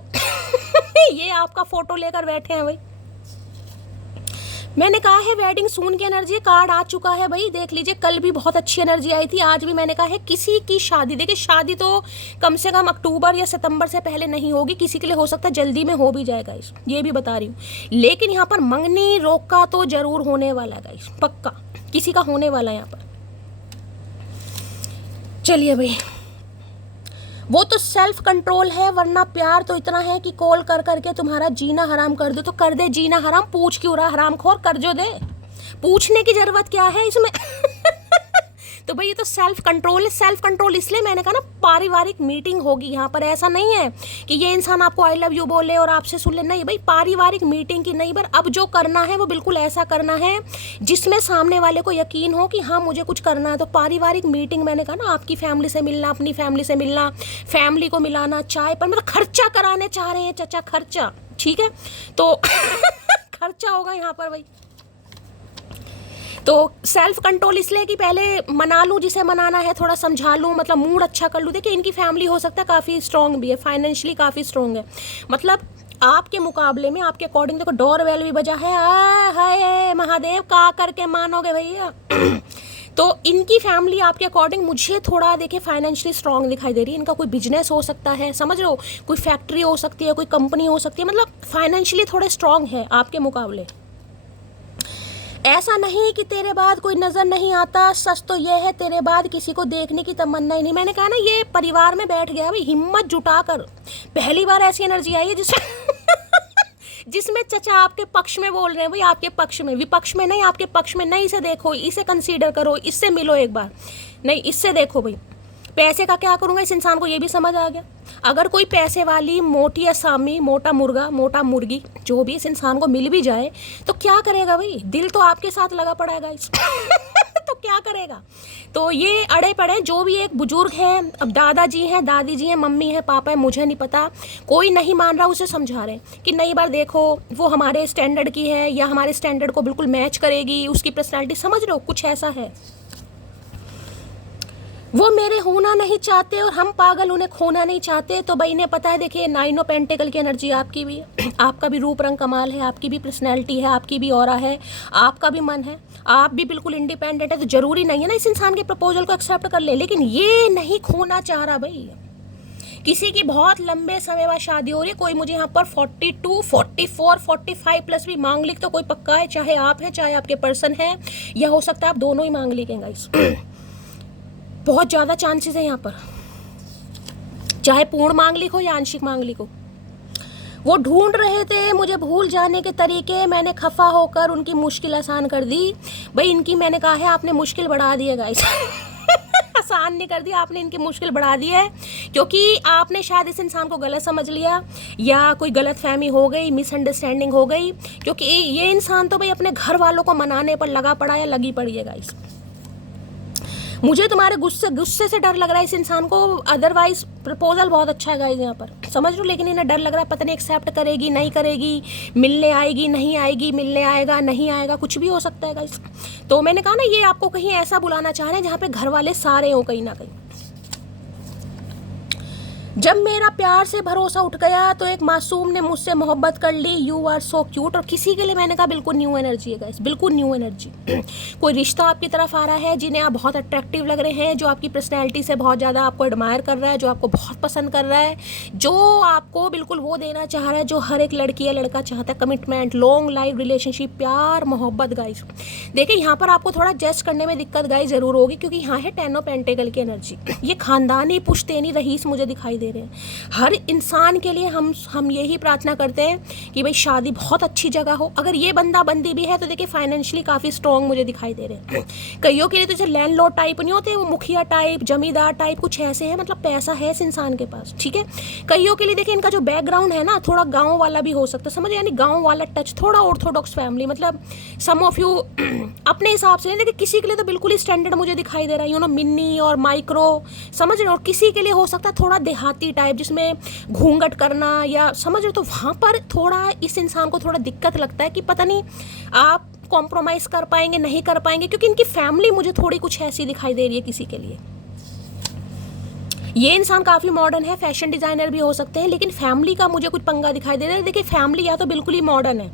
ये आपका फोटो लेकर बैठे हैं भाई। मैंने कहा है वेडिंग सून की एनर्जी कार्ड आ चुका है भाई, देख लीजिए। कल भी बहुत अच्छी एनर्जी आई थी, आज भी मैंने कहा है किसी की शादी, देखिए शादी तो कम से कम अक्टूबर या सितंबर से पहले नहीं होगी, किसी के लिए हो सकता है जल्दी में हो भी जाएगा इस, ये भी बता रही हूँ। लेकिन यहाँ पर मंगनी रोका तो जरूर होने वाला है गाइस, पक्का किसी का होने वाला है यहाँ पर। चलिए भाई, वो तो सेल्फ कंट्रोल है, वरना प्यार तो इतना है कि कॉल कर करके तुम्हारा जीना हराम कर दो। तो कर दे जीना हराम, पूछ क्यों रहा हराम खोर, कर जो दे, पूछने की जरूरत क्या है इसमें। तो भाई ये तो सेल्फ कंट्रोल है। सेल्फ कंट्रोल इसलिए मैंने कहा ना पारिवारिक मीटिंग होगी यहाँ पर, ऐसा नहीं है कि ये इंसान आपको आई लव यू बोले और आपसे सुन ले, नहीं भाई, पारिवारिक मीटिंग की नहीं, पर अब जो करना है वो बिल्कुल ऐसा करना है जिसमें सामने वाले को यकीन हो कि हाँ मुझे कुछ करना है। तो पारिवारिक मीटिंग मैंने कहा ना, आपकी फैमिली से मिलना, अपनी फैमिली से मिलना, फैमिली को मिलाना, चाय पर मतलब खर्चा कराने चाह रहे हैं चाचा, खर्चा, ठीक है, तो खर्चा होगा यहाँ पर भाई। तो सेल्फ कंट्रोल इसलिए कि पहले मना लूँ जिसे मनाना है, थोड़ा समझा लूँ, मतलब मूड अच्छा कर लूँ। देखिए इनकी फैमिली हो सकता है काफ़ी स्ट्रॉन्ग भी है, फाइनेंशियली काफ़ी स्ट्रॉन्ग है, मतलब आपके मुकाबले में, आपके अकॉर्डिंग। देखो डोर बेल भी बजा है, हाय महादेव का करके मानोगे भैया। तो इनकी फैमिली आपके अकॉर्डिंग मुझे थोड़ा देखिए फाइनेंशियली स्ट्रॉन्ग दिखाई दे रही है। इनका कोई बिजनेस हो सकता है, समझ रहे हो, कोई फैक्ट्री हो सकती है, कोई कंपनी हो सकती है, मतलब फाइनेंशियली थोड़े स्ट्रॉन्ग है आपके मुकाबले। ऐसा नहीं कि तेरे बाद कोई नज़र नहीं आता, सच तो यह है तेरे बाद किसी को देखने की तमन्ना ही नहीं। मैंने कहा ना ये परिवार में बैठ गया भाई, हिम्मत जुटाकर। पहली बार ऐसी एनर्जी आई है जिसमें चचा आपके पक्ष में बोल रहे हैं भाई, आपके पक्ष में, विपक्ष में नहीं, आपके पक्ष में। नहीं, इसे देखो, इसे कंसीडर करो, इससे मिलो एक बार, नहीं इससे देखो भाई। पैसे का क्या करूँगा, इस इंसान को ये भी समझ आ गया। अगर कोई पैसे वाली मोटी असामी, मोटा मुर्गा, मोटा मुर्गी, जो भी इस इंसान को मिल भी जाए तो क्या करेगा भाई, दिल तो आपके साथ लगा पड़ा है गाइस। तो क्या करेगा। तो ये अड़े पड़े, जो भी एक बुजुर्ग हैं, अब दादाजी हैं, दादी जी हैं, मम्मी है, पापा है, मुझे नहीं पता, कोई नहीं मान रहा, उसे समझा रहे हैं कि नहीं बार देखो वो हमारे स्टैंडर्ड की है या हमारे स्टैंडर्ड को बिल्कुल मैच करेगी, उसकी पर्सनैलिटी, समझ रहे हो, कुछ ऐसा है। वो मेरे होना नहीं चाहते और हम पागल उन्हें खोना नहीं चाहते। तो भाई इन्हें पता है, देखिए 9 ऑफ पेंटिकल की एनर्जी आपकी भी है, आपका भी रूप रंग कमाल है, आपकी भी पर्सनैलिटी है, आपकी भी ऑरा है, आपका भी मन है, आप भी बिल्कुल इंडिपेंडेंट है। तो जरूरी नहीं है ना इस इंसान के प्रपोजल को एक्सेप्ट कर ले, लेकिन ये नहीं खोना चाह रहा भाई। किसी की बहुत लंबे समय बाद शादी हो रही है, कोई मुझे यहाँ पर 42, 44, 45 प्लस भी मांगलिक तो कोई पक्का है, चाहे आप है चाहे आपके पर्सन है, या हो सकता है आप दोनों ही मांगलिक हैं गाइस। बहुत ज़्यादा चांसेस है यहाँ पर, चाहे पूर्ण मांगलिक हो या आंशिक मांगलिक हो। वो ढूंढ रहे थे मुझे भूल जाने के तरीके, मैंने खफा होकर उनकी मुश्किल आसान कर दी। भाई इनकी मैंने कहा है आपने मुश्किल बढ़ा दी है गाइस। आसान नहीं कर दी, आपने इनकी मुश्किल बढ़ा दी है, क्योंकि आपने शायद इस इंसान को गलत समझ लिया या कोई गलत फहमी हो गई, मिसअंडरस्टैंडिंग हो गई। क्योंकि ये इंसान तो भाई अपने घर वालों को मनाने पर लगा पड़ा या लगी पड़ी है गाइस। मुझे तुम्हारे गुस्से से डर लग रहा है इस इंसान को, अदरवाइज प्रपोजल बहुत अच्छा है गाइस यहाँ पर, समझ लो, लेकिन इन्हें डर लग रहा है, पता नहीं एक्सेप्ट करेगी नहीं करेगी, मिलने आएगी नहीं आएगी, मिलने आएगा नहीं आएगा, कुछ भी हो सकता है गाइस। तो मैंने कहा ना ये आपको कहीं ऐसा बुलाना चाह रहे हैं जहाँ पे घर वाले सारे हों कहीं ना कहीं। जब मेरा प्यार से भरोसा उठ गया तो एक मासूम ने मुझसे मोहब्बत कर ली, यू आर सो क्यूट। और किसी के लिए मैंने कहा बिल्कुल न्यू एनर्जी है गाइस, बिल्कुल न्यू एनर्जी। कोई रिश्ता आपकी तरफ आ रहा है जिन्हें आप बहुत अट्रैक्टिव लग रहे हैं, जो आपकी पर्सनैलिटी से बहुत ज़्यादा आपको एडमायर कर रहा है, जो आपको बहुत पसंद कर रहा है, जो आपको बिल्कुल वो देना चाह रहा है जो हर एक लड़की या लड़का चाहता है, कमिटमेंट, लॉन्ग लाइफ रिलेशनशिप, प्यार, मोहब्बत गाइस। देखिए यहाँ पर आपको थोड़ा जज करने में दिक्कत गाइस ज़रूर होगी, क्योंकि यहाँ है 10 ऑफ पेंटिकल की एनर्जी। ये खानदानी पुश्तैनी रईस मुझे दिखाई दे रहे हैं। हर इंसान के लिए हम यही प्रार्थना करते हैं कि भाई शादी बहुत अच्छी जगह हो। अगर ये बंदा बंदी भी है तो देखिए फाइनेंशियली काफ़ी स्ट्रॉन्ग मुझे दिखाई दे रहे हैं। कईयों के लिए तो जैसे लैंडलॉर्ड टाइप नहीं होते, वो मुखिया टाइप, जमींदार टाइप कुछ ऐसे हैं, मतलब पैसा है इस इंसान के पास, ठीक है। कईयों के लिए देखिए इनका जो बैकग्राउंड है ना थोड़ा गाँव वाला भी हो सकता है, समझ, यानी गाँव वाला टच, थोड़ा ऑर्थोडॉक्स फैमिली, मतलब सम ऑफ यू अपने हिसाब से। देखिए किसी के लिए तो बिल्कुल ही स्टैंडर्ड मुझे दिखाई दे रहा है, यू नो, मिनी और माइक्रो, समझ रहे हो। और किसी के लिए हो सकता है थोड़ा देहाती टाइप जिसमें घूंघट करना, या समझ रहे हो, तो वहाँ पर थोड़ा इस इंसान को थोड़ा दिक्कत लगता है कि पता नहीं आप कॉम्प्रोमाइज़ कर पाएंगे नहीं कर पाएंगे, क्योंकि इनकी फैमिली मुझे थोड़ी कुछ ऐसी दिखाई दे रही है किसी के लिए। ये इंसान काफ़ी मॉडर्न है, फैशन डिज़ाइनर भी हो सकते हैं, लेकिन फैमिली का मुझे कुछ पंगा दिखाई दे रहा है। देखिए फैमिली या तो बिल्कुल ही मॉडर्न है,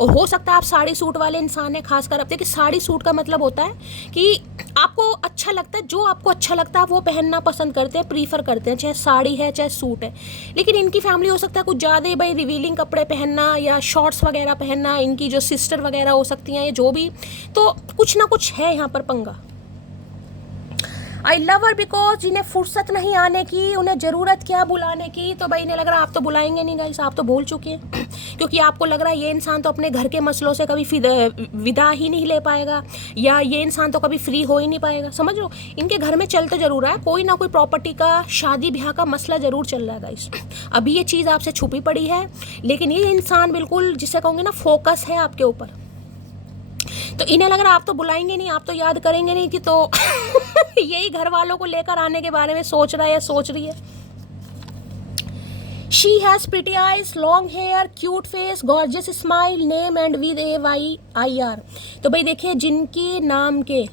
और हो सकता है आप साड़ी सूट वाले इंसान हैं, खासकर अब देखिए साड़ी सूट का मतलब होता है कि आपको अच्छा लगता है, जो आपको अच्छा लगता है वो पहनना पसंद करते हैं, प्रीफर करते हैं, चाहे साड़ी है चाहे सूट है। लेकिन इनकी फैमिली हो सकता है कुछ ज़्यादा ही भाई रिवीलिंग कपड़े पहनना या शॉर्ट्स वगैरह पहनना, इनकी जो सिस्टर वगैरह हो सकती हैं या जो भी, तो कुछ ना कुछ है यहाँ पर पंगा। आई लव हर बिकॉज इन्हें फुर्सत नहीं आने की, उन्हें ज़रूरत क्या बुलाने की। तो भाई इन्हें लग रहा है आप तो बुलाएंगे नहीं गाइस, आप तो भूल चुके हैं क्योंकि आपको लग रहा है ये इंसान तो अपने घर के मसलों से कभी विदा ही नहीं ले पाएगा, या ये इंसान तो कभी फ्री हो ही नहीं पाएगा। समझ लो इनके घर में चल तो जरूर है, कोई ना कोई प्रॉपर्टी का, शादी ब्याह का मसला ज़रूर चल रहा है गाइस। अभी ये चीज़ आपसे छुपी पड़ी है, लेकिन ये इंसान बिल्कुल जिसे कहूँगे ना फोकस है आपके ऊपर। तो इन्हें लग रहा आप तो बुलाएंगे नहीं, आप तो याद करेंगे नहीं कि तो यही घर वालों को लेकर आने के बारे में सोच रहा है या सोच रही है। She has pretty eyes, long hair, cute face, gorgeous smile, name and with AYIR। तो भाई देखिए जिनके नाम के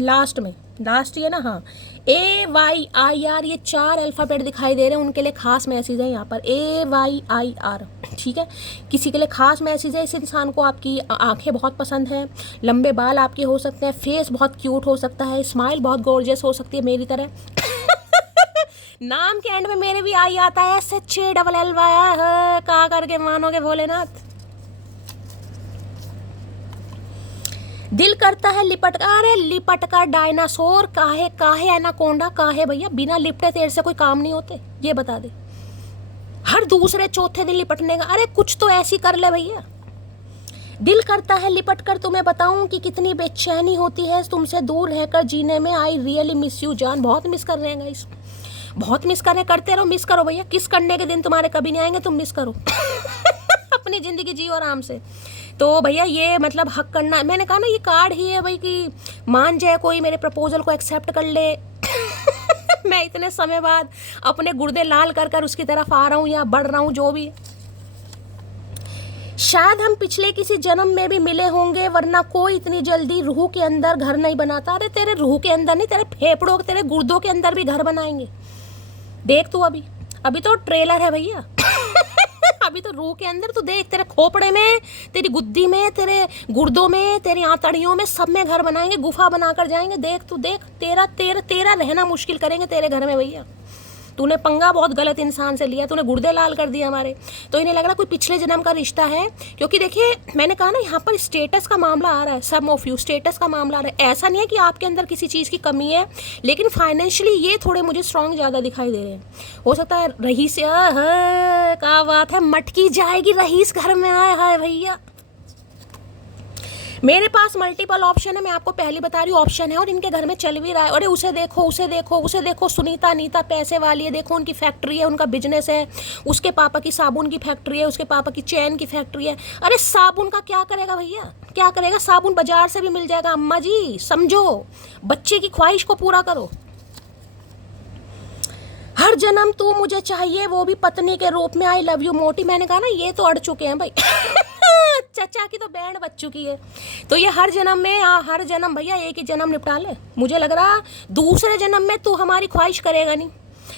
लास्ट में, लास्ट ये ना, हाँ, AYIR, ये 4 अल्फ़ाबेट दिखाई दे रहे हैं, उनके लिए खास मैसेज है यहाँ पर AYIR। ठीक है, किसी के लिए खास मैसेज है। इस इंसान को आपकी आंखें बहुत पसंद हैं, लंबे बाल आपके हो सकते हैं, फेस बहुत क्यूट हो सकता है, स्माइल बहुत गॉर्जियस हो सकती है मेरी तरह। नाम के एंड में मेरे भी आई आता है SHALLY, कहा करके मानोगे भोलेनाथ। दिल करता है लिपट का, अरे लिपट का डायनासोर, काहे काहे एनाकोंडा, काहे भैया, बिना लिपटे तेरे से कोई काम नहीं होते, ये बता दे। हर दूसरे चौथे दिन लिपटने का, अरे कुछ तो ऐसी कर ले भैया। दिल करता है लिपट कर तुम्हें बताऊं कि कितनी बेचैनी होती है तुमसे दूर रहकर जीने में। आई रियली मिस यू जान, बहुत मिस कर रहे हैं गाइस, बहुत मिस कर रहे हैं। करते रहो, मिस करो भैया, किस करने के दिन तुम्हारे कभी नहीं आएंगे, तुम मिस करो अपनी ज़िंदगी जियो आराम से। तो भैया ये मतलब हक करना, मैंने कहा ना ये कार्ड ही है भाई कि मान जाए कोई मेरे प्रपोजल को एक्सेप्ट कर ले मैं इतने समय बाद अपने गुर्दे लाल कर कर उसकी तरफ आ रहा हूँ या बढ़ रहा हूँ, जो भी। शायद हम पिछले किसी जन्म में भी मिले होंगे, वरना कोई इतनी जल्दी रूह के अंदर घर नहीं बनाता। अरे तेरे रूह के अंदर नहीं, तेरे फेफड़ों, तेरे गुर्दों के अंदर भी घर बनाएंगे। देख तू अभी तो ट्रेलर है भैया अभी तो रूह के अंदर, तो देख तेरे खोपड़े में, तेरी गुद्दी में, तेरे गुर्दों में, तेरी आंतड़ियों में, सब में घर बनाएंगे, गुफा बनाकर जाएंगे। देख तू देख, तेरा रहना मुश्किल करेंगे तेरे घर में भैया। तूने पंगा बहुत गलत इंसान से लिया, तूने गुर्दे लाल कर दिया हमारे। तो इन्हें लग रहा कोई पिछले जन्म का रिश्ता है, क्योंकि देखिए मैंने कहा ना यहाँ पर स्टेटस का मामला आ रहा है, सम ऑफ यू स्टेटस का मामला आ रहा है। ऐसा नहीं है कि आपके अंदर किसी चीज़ की कमी है, लेकिन फाइनेंशियली ये थोड़े मुझे स्ट्रांग ज़्यादा दिखाई दे रहे हैं। हो सकता है रईस, क्या बात है, मटकी जाएगी रईस घर में, आए हाय भैया। मेरे पास मल्टीपल ऑप्शन है, मैं आपको पहले बता रही हूँ ऑप्शन है, और इनके घर में चल भी रहा है। अरे उसे देखो, उसे देखो, उसे देखो, सुनीता नीता पैसे वाली है, देखो उनकी फैक्ट्री है, उनका बिजनेस है, उसके पापा की साबुन की फैक्ट्री है, उसके पापा की चैन की फैक्ट्री है। अरे साबुन का क्या करेगा भैया, क्या करेगा, साबुन बाजार से भी मिल जाएगा। अम्मा जी समझो, बच्चे की ख्वाहिश को पूरा करो। हर जन्म तू मुझे चाहिए, वो भी पत्नी के रूप में। आई लव यू मोटी। मैंने कहा ना ये तो अड़ चुके हैं भाई चचा की तो बैंड बच चुकी है। तो ये हर जन्म में, हर जन्म भैया एक ही जन्म निपटा ले। मुझे लग रहा दूसरे जन्म में तू हमारी ख्वाहिश करेगा नहीं,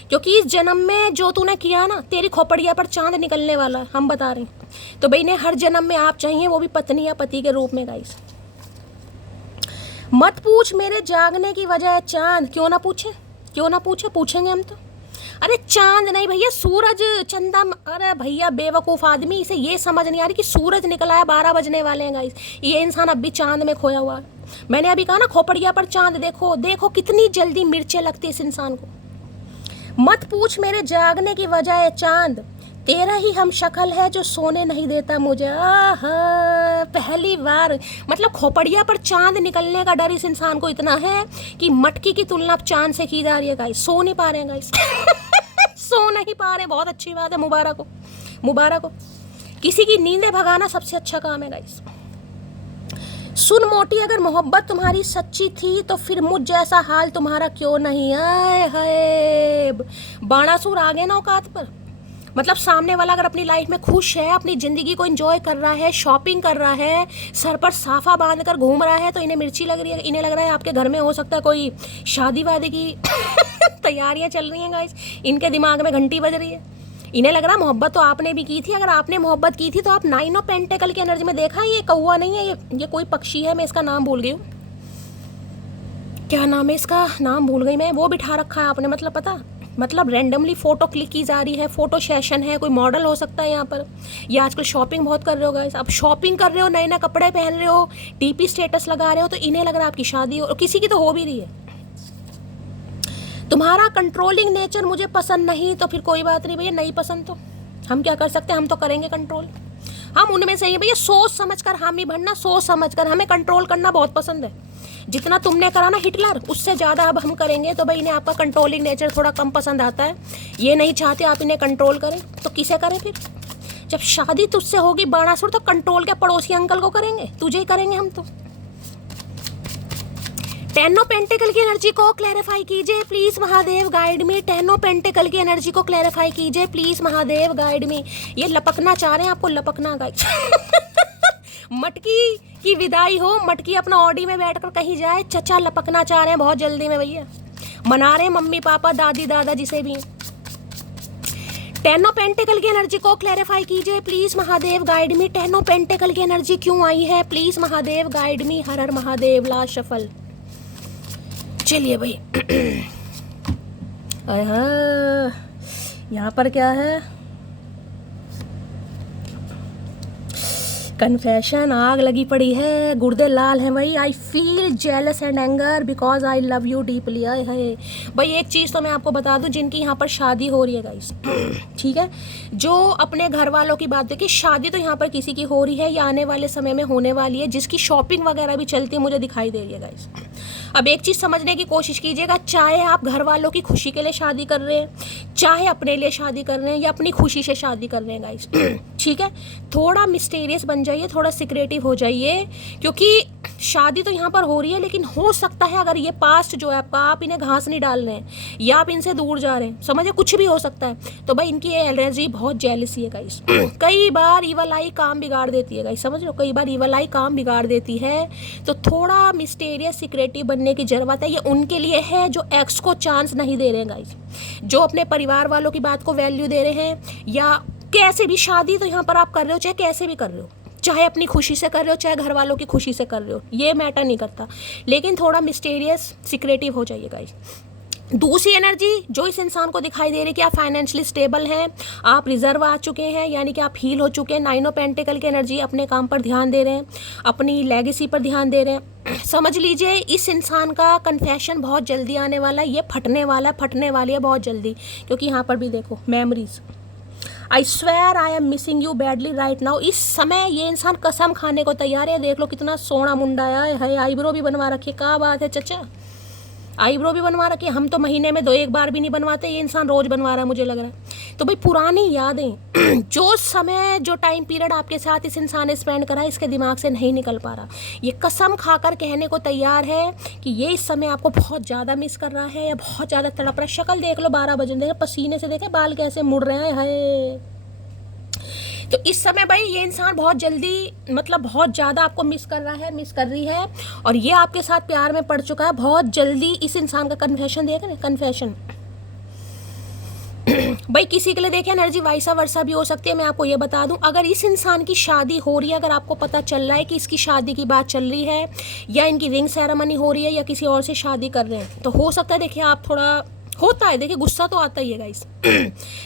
क्योंकि इस जन्म में जो तूने किया ना, तेरी खोपड़िया पर चांद निकलने वाला, हम बता रहे हैं। तो भाई ने हर जन्म में आप चाहिए, वो भी पत्नी या पति के रूप में गाइस। मत पूछ मेरे जागने की वजह चांद, क्यों ना पूछे, क्यों ना पूछे, पूछेंगे हम तो। अरे चांद नहीं भैया, सूरज, चंदा। अरे भैया बेवकूफ़ आदमी, इसे ये समझ नहीं आ रही कि सूरज निकला है, 12 बजने वाले हैं गाइस। ये इंसान अब भी चांद में खोया हुआ है। मैंने अभी कहा ना खोपड़िया पर चांद, देखो देखो कितनी जल्दी मिर्चें लगती है इस इंसान को। मत पूछ मेरे जागने की वजह है चांद, तेरा ही हम शक्ल है जो सोने नहीं देता मुझे। पहली बार मतलब खोपड़िया पर चांद निकलने का डर इस इंसान को इतना है कि मटकी की तुलना चांद से की जा रही है गाइस। सो नहीं पा रहे हैं गाइस सो नहीं पा रहे, बहुत अच्छी बात है, मुबारक हो, मुबारक हो। किसी की नींदें भगाना सबसे अच्छा काम है गाइस। सुन मोटी, अगर मोहब्बत तुम्हारी सच्ची थी तो फिर मुझ जैसा हाल तुम्हारा क्यों नहीं। आए हाय, बाणासुर आ गए ना औकात पर। मतलब सामने वाला अगर अपनी लाइफ में खुश है, अपनी ज़िंदगी को एंजॉय कर रहा है, शॉपिंग कर रहा है, सर पर साफा बांध कर घूम रहा है, तो इन्हें मिर्ची लग रही है। इन्हें लग रहा है आपके घर में हो सकता है कोई शादी वादी की तैयारियां चल रही हैं गाइस। इनके दिमाग में घंटी बज रही है। इन्हें लग रहा मोहब्बत तो आपने भी की थी। अगर आपने मोहब्बत की थी तो आप 9 ऑफ पेंटेकल की एनर्जी में देखा, ये कौवा नहीं है, ये कोई पक्षी है, मैं इसका नाम भूल गई हूँ, क्या नाम है इसका, नाम भूल गई मैं। वो बिठा रखा है आपने, मतलब पता, मतलब रैंडमली फ़ोटो क्लिक की जा रही है, फ़ोटो सेशन है, कोई मॉडल हो सकता है यहाँ पर। ये आजकल शॉपिंग बहुत कर रहे हो गाइस, आप शॉपिंग कर रहे हो, नए नए कपड़े पहन रहे हो, टीपी स्टेटस लगा रहे हो, तो इन्हें लग रहा है आपकी शादी हो, किसी की तो हो भी रही है। तुम्हारा कंट्रोलिंग नेचर मुझे पसंद नहीं, तो फिर कोई बात नहीं भैया, नहीं पसंद तो हम क्या कर सकते हैं, हम तो करेंगे कंट्रोल। हम उनमें से ही भैया, सोच समझ कर हामी भरना, सोच समझ कर, हमें कंट्रोल करना बहुत पसंद है। जितना तुमने करा ना हिटलर, उससे ज़्यादा अब हम करेंगे। तो भाई इन्हें आपका कंट्रोलिंग नेचर थोड़ा कम पसंद आता है, ये नहीं चाहते आप इन्हें कंट्रोल करें, तो किसे करें फिर? जब शादी तुझसे होगी बाणासुर, तो कंट्रोल क्या पड़ोसी अंकल को करेंगे, तुझे ही करेंगे हम तो। टेन ऑफ पेंटिकल की एनर्जी को क्लैरिफाई कीजिए please Mahadev, guide me. Ten of pentacle की एनर्जी को क्लैरिफाई कीजिए प्लीज महादेव, गाइड मी। ये लपकना चाह रहे हैं, आपको लपकना गाइड मटकी की विदाई हो, मटकी अपना ऑडी में बैठकर कहीं जाए, चचा लपकना चाह रहे हैं बहुत जल्दी में भैया, मना रहे हैं मम्मी पापा दादी दादा जिसे भी। टेन ऑफ पेंटिकल की एनर्जी को क्लैरिफाई कीजिए please Mahadev, guide me. Ten of pentacle की एनर्जी क्यों आई है प्लीज महादेव, गाइड मी। हर हर महादेव, लास्ट शफल। चलिए भाई यहाँ पर क्या है, कन्फेशन, आग लगी पड़ी है, गुर्दे लाल हैं भाई। I feel jealous and anger because I love you deeply. आए है भाई, एक चीज़ तो मैं आपको बता दूं, जिनकी यहाँ पर शादी हो रही है गाइस, ठीक है, जो अपने घर वालों की बात देखिए, शादी तो यहाँ पर किसी की हो रही है या आने वाले समय में होने वाली है, जिसकी शॉपिंग वगैरह भी चलती है, मुझे दिखाई दे रही है गाइस। अब एक चीज़ समझने की कोशिश कीजिएगा, चाहे आप घर वालों की खुशी के लिए शादी कर रहे हैं, चाहे अपने लिए शादी कर रहे हैं या अपनी खुशी से शादी कर रहे हैं गाइस, ठीक है, थोड़ा मिस्टीरियस बन जाइए, थोड़ा सीक्रेटिव हो जाइए, क्योंकि शादी तो यहाँ पर हो रही है, लेकिन हो सकता है अगर ये पास्ट जो है आपका, आप इन्हें घास नहीं डाल रहे हैं या आप इनसे दूर जा रहे हैं, समझे, कुछ भी हो सकता है। तो भाई इनकी ये एलर्जी बहुत जेलसी है गाइस। कई बार ईवल आई काम बिगाड़ देती है गाइस, समझ लो, कई बार ईवल आई काम बिगाड़ देती है। तो थोड़ा मिस्टीरियस सीक्रेटिव बनने की जरूरत है। ये उनके लिए है जो एक्स को चांस नहीं दे रहे हैं गाइस, जो अपने परिवार वालों की बात को वैल्यू दे रहे हैं, या कैसे भी शादी तो यहाँ पर आप कर रहे हो, चाहे कैसे भी कर रहे हो, चाहे अपनी खुशी से कर रहे हो, चाहे घर वालों की खुशी से कर रहे हो, ये मैटर नहीं करता, लेकिन थोड़ा मिस्टीरियस सीक्रेटिव हो जाइए गाइस। दूसरी एनर्जी जो इस इंसान को दिखाई दे रही है कि आप फाइनेंशियली स्टेबल हैं, आप रिजर्व आ चुके हैं, यानी कि आप हील हो चुके हैं। नाइन ऑफ पेंटिकल की एनर्जी, अपने काम पर ध्यान दे रहे हैं, अपनी लेगेसी पर ध्यान दे रहे हैं। समझ लीजिए इस इंसान का कन्फेशन बहुत जल्दी आने वाला है, ये फटने वाला है, फटने वाली है बहुत जल्दी, क्योंकि यहाँ पर भी देखो memories. I swear I am missing you badly right now. इस समय ये इंसान कसम खाने को तैयार है। देख लो कितना सोना मुंडा है, आईब्रो भी बनवा रखी है, क्या बात है चचा, आईब्रो भी बनवा रखी है। हम तो महीने में 2-1 बार भी नहीं बनवाते, ये इंसान रोज बनवा रहा है मुझे लग रहा है। तो भाई पुरानी यादें जो समय, जो टाइम पीरियड आपके साथ इस इंसान ने स्पेंड करा है, इसके दिमाग से नहीं निकल पा रहा। ये कसम खाकर कहने को तैयार है कि ये इस समय आपको बहुत ज़्यादा मिस कर रहा है या बहुत ज़्यादा तड़प रहा है। शक्ल देख लो 12 बजे, देख पसीने से, देखे बाल कैसे मुड़ रहे हैं। तो इस समय भाई ये इंसान बहुत जल्दी, मतलब बहुत ज़्यादा आपको मिस कर रहा है, मिस कर रही है, और ये आपके साथ प्यार में पड़ चुका है बहुत जल्दी। इस इंसान का कन्फेशन देखें ना, कन्फेशन भाई किसी के लिए देखें एनर्जी वाइसा वर्सा भी हो सकती है। मैं आपको ये बता दूं, अगर इस इंसान की शादी हो रही है, अगर आपको पता चल रहा है कि इसकी शादी की बात चल रही है, या इनकी रिंग सेरेमनी हो रही है, या किसी और से शादी कर रहे हैं, तो हो सकता है देखिए आप थोड़ा होता है, देखिए गुस्सा तो आता ही है गाइस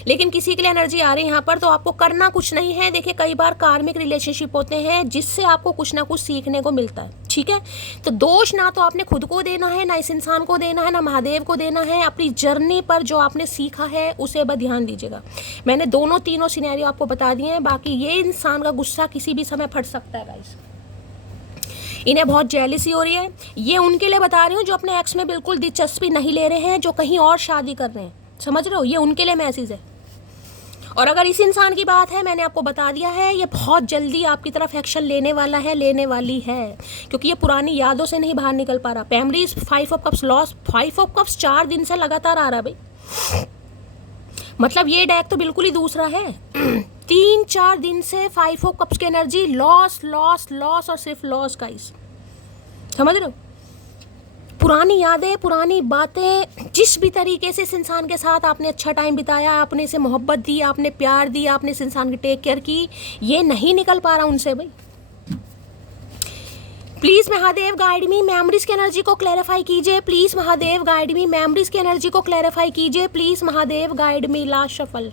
लेकिन किसी के लिए एनर्जी आ रही है यहाँ पर, तो आपको करना कुछ नहीं है। देखिए कई बार कार्मिक रिलेशनशिप होते हैं जिससे आपको कुछ ना कुछ सीखने को मिलता है, ठीक है। तो दोष ना तो आपने खुद को देना है, ना इस इंसान को देना है, ना महादेव को देना है। अपनी जर्नी पर जो आपने सीखा है उसे बस ध्यान दीजिएगा। मैंने दोनों तीनों सिनेरियो आपको बता दिए हैं। बाकी ये इंसान का गुस्सा किसी भी समय फट सकता है गाइस। इन्हें बहुत जेलसी हो रही है। ये उनके लिए बता रही हूँ जो अपने एक्स में बिल्कुल दिलचस्पी नहीं ले रहे हैं, जो कहीं और शादी कर रहे हैं, समझ रहे हो, ये उनके लिए मैसेज है। और अगर इस इंसान की बात है, मैंने आपको बता दिया है, ये बहुत जल्दी आपकी तरफ एक्शन लेने वाला है, लेने वाली है, क्योंकि ये पुरानी यादों से नहीं बाहर निकल पा रहा। Families 5 of cups loss, 5 of cups 4 दिन से लगातार आ रहा भाई, मतलब ये डेक तो बिल्कुल ही दूसरा है 3-4 दिन से 5 ऑफ कप्स की एनर्जी, लॉस लॉस लॉस और सिर्फ लॉस गाइस, समझ रहे हो। पुरानी यादें, पुरानी बातें, जिस भी तरीके से इस इंसान के साथ आपने अच्छा टाइम बिताया, आपने इसे मोहब्बत दी, आपने प्यार दिया, आपने इस इंसान की टेक केयर की, ये नहीं निकल पा रहा उनसे भाई। Please Mahadev guide me, memories की एनर्जी को क्लैरिफाई कीजिए please Mahadev guide me, memories की एनर्जी को क्लैरिफाई कीजिए please Mahadev guide me. Last shuffle.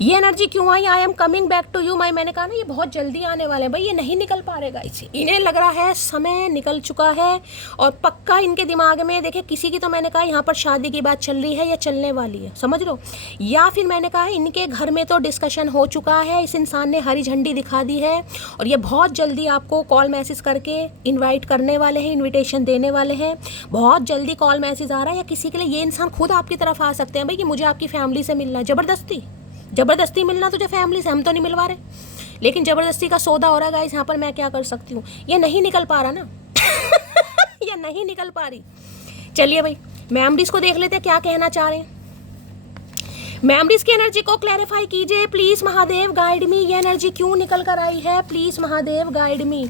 ये एनर्जी क्यों आई, I'm coming back to you my, मैंने कहा ना ये बहुत जल्दी आने वाले हैं भाई, ये नहीं निकल पा रहेगा इसी, इन्हें लग रहा है समय निकल चुका है और पक्का इनके दिमाग में, देखिए किसी की तो मैंने कहा यहाँ पर शादी की बात चल रही है या चलने वाली है, समझ लो, या फिर मैंने कहा इनके घर में तो डिस्कशन हो चुका है, इस इंसान ने हरी झंडी दिखा दी है और ये बहुत जल्दी आपको कॉल मैसेज करके इन्वाइट करने वाले हैं, इन्विटेशन देने वाले हैं, बहुत जल्दी कॉल मैसेज आ रहा है, या किसी के लिए ये इंसान खुद आपकी तरफ आ सकते हैं भाई कि मुझे आपकी फैमिली से मिलना है, ज़बरदस्ती मिलना तुझे फैमिली से, हम तो नहीं मिलवा रहे, लेकिन ज़बरदस्ती का सौदा हो रहा है गाइस, यहाँ पर मैं क्या कर सकती हूँ, ये नहीं निकल पा रहा ना ये नहीं निकल पा रही। चलिए भाई मेमोरीज को देख लेते हैं क्या कहना चाह रहे हैं। मेमोरीज की एनर्जी को क्लैरिफाई कीजिए प्लीज महादेव, गाइड मी, ये एनर्जी क्यों निकल कर आई है, please Mahadev guide me.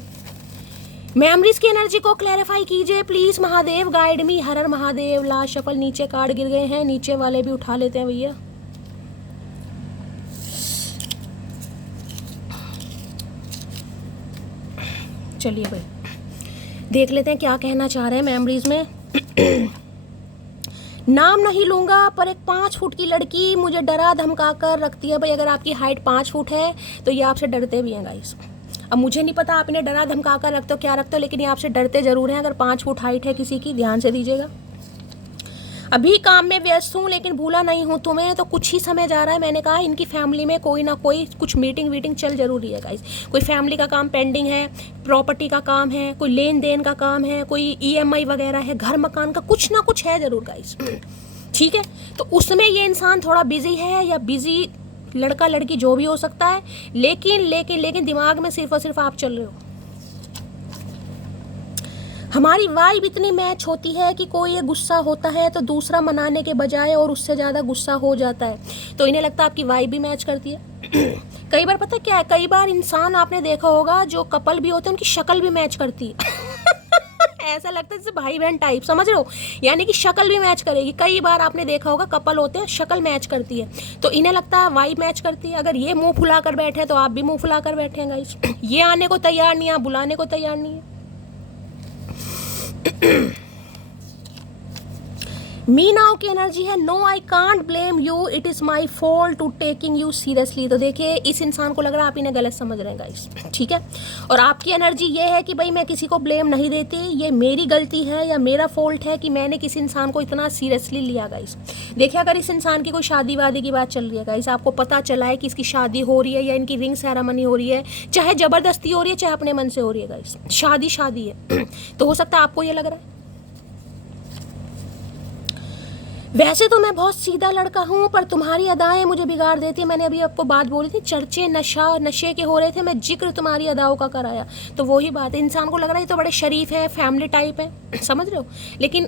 Memories की एनर्जी को क्लैरिफाई कीजिए प्लीज महादेव, गाइड मी। हर हर महादेव। लास्ट शफल, नीचे कार्ड गिर गए हैं, नीचे वाले भी उठा लेते हैं भैया। चलिए भाई देख लेते हैं क्या कहना चाह रहे हैं मेमोरीज में। नाम नहीं लूंगा पर एक 5 फुट की लड़की मुझे डरा धमका कर रखती है। भाई अगर आपकी हाइट 5 फुट है तो ये आपसे डरते भी हैं गाइस। अब मुझे नहीं पता आप इन्हें डरा धमका कर रखते हो क्या रखते हो, लेकिन ये आपसे डरते जरूर हैं। अगर 5 फुट हाइट है किसी की, ध्यान से दीजिएगा। अभी काम में व्यस्त हूँ लेकिन भूला नहीं हूँ तुम्हें, तो कुछ ही समय जा रहा है। मैंने कहा इनकी फैमिली में कोई ना कोई कुछ मीटिंग चल जरूरी है गाइस। कोई फैमिली का काम पेंडिंग है, प्रॉपर्टी का काम है, कोई लेन देन का काम है, कोई EMI वगैरह है, घर मकान का कुछ ना कुछ है जरूर गाइस। ठीक है, तो उसमें ये इंसान थोड़ा बिजी है, या बिजी लड़का लड़की जो भी हो सकता है, लेकिन दिमाग में सिर्फ और सिर्फ आप चल रहे हो। हमारी वाइब इतनी मैच होती है कि कोई ये गुस्सा होता है तो दूसरा मनाने के बजाय और उससे ज़्यादा गुस्सा हो जाता है, तो इन्हें लगता है आपकी वाइब भी मैच करती है। कई बार पता क्या है, कई बार इंसान आपने देखा होगा जो कपल भी होते हैं उनकी शक्ल भी मैच करती है। ऐसा लगता है जैसे भाई बहन टाइप, समझ रहे हो, यानी कि शक्ल भी मैच करेगी। कई बार आपने देखा होगा कपल होते हैं शक्ल मैच करती है, तो इन्हें लगता है वाइब मैच करती है। अगर ये मुंह फुला कर बैठे तो आप भी मुंह फुला कर बैठे हैं गाइस। ये आने को तैयार नहीं है, आप बुलाने को तैयार नहीं है। मीनाओ की एनर्जी है, no I can't blame you, it is my fault to taking you seriously. तो देखिए इस इंसान को लग रहा है आप इन्हें गलत समझ रहे हैं गाइस, ठीक है। और आपकी एनर्जी ये है कि भाई मैं किसी को ब्लेम नहीं देती, ये मेरी गलती है या मेरा फॉल्ट है कि मैंने किसी इंसान को इतना सीरियसली लिया गाइस। देखिए अगर इस इंसान की कोई शादी वादी की बात चल रही है गाइस, आपको पता चला है कि इसकी शादी हो रही है या इनकी रिंग सेरेमनी हो रही है, चाहे ज़बरदस्ती हो रही है चाहे अपने मन से हो रही है गाइस, शादी है। तो हो सकता है आपको ये लग रहा है। वैसे तो मैं बहुत सीधा लड़का हूँ पर तुम्हारी अदाएं मुझे बिगाड़ देती है। मैंने अभी आपको बात बोली थी, चर्चे नशे के हो रहे थे, मैं जिक्र तुम्हारी अदाओं का कराया, तो वही बात है। इंसान को लग रहा है तो बड़े शरीफ है, फैमिली टाइप है, समझ रहे हो, लेकिन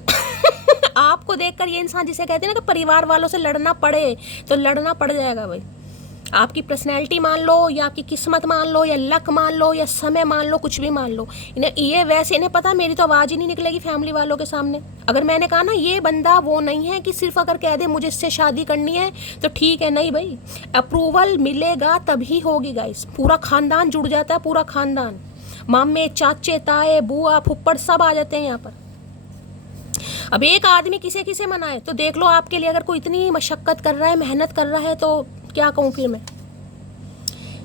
आपको देखकर ये इंसान जिसे कहते हैं ना कि परिवार वालों से लड़ना पड़े तो लड़ना पड़ जाएगा भाई। आपकी पर्सनैलिटी मान लो या आपकी किस्मत मान लो या लक मान लो या समय मान लो, कुछ भी मान लो, इन्हें ये वैसे इन्हें पता मेरी तो आवाज़ ही नहीं निकलेगी फैमिली वालों के सामने। अगर मैंने कहा ना ये बंदा वो नहीं है कि सिर्फ अगर कह दे मुझे इससे शादी करनी है तो ठीक है, नहीं भाई, अप्रूवल मिलेगा तभी होगी गाइस। पूरा खानदान जुड़ जाता है, पूरा खानदान, मामे चाचे ताए बुआ फुप्पड़ सब आ जाते हैं यहाँ पर। अब एक आदमी किसे मनाए, तो देख लो आपके लिए अगर कोई इतनी मशक्क़त कर रहा है, मेहनत कर रहा है, तो क्या कहूँ फिर मैं।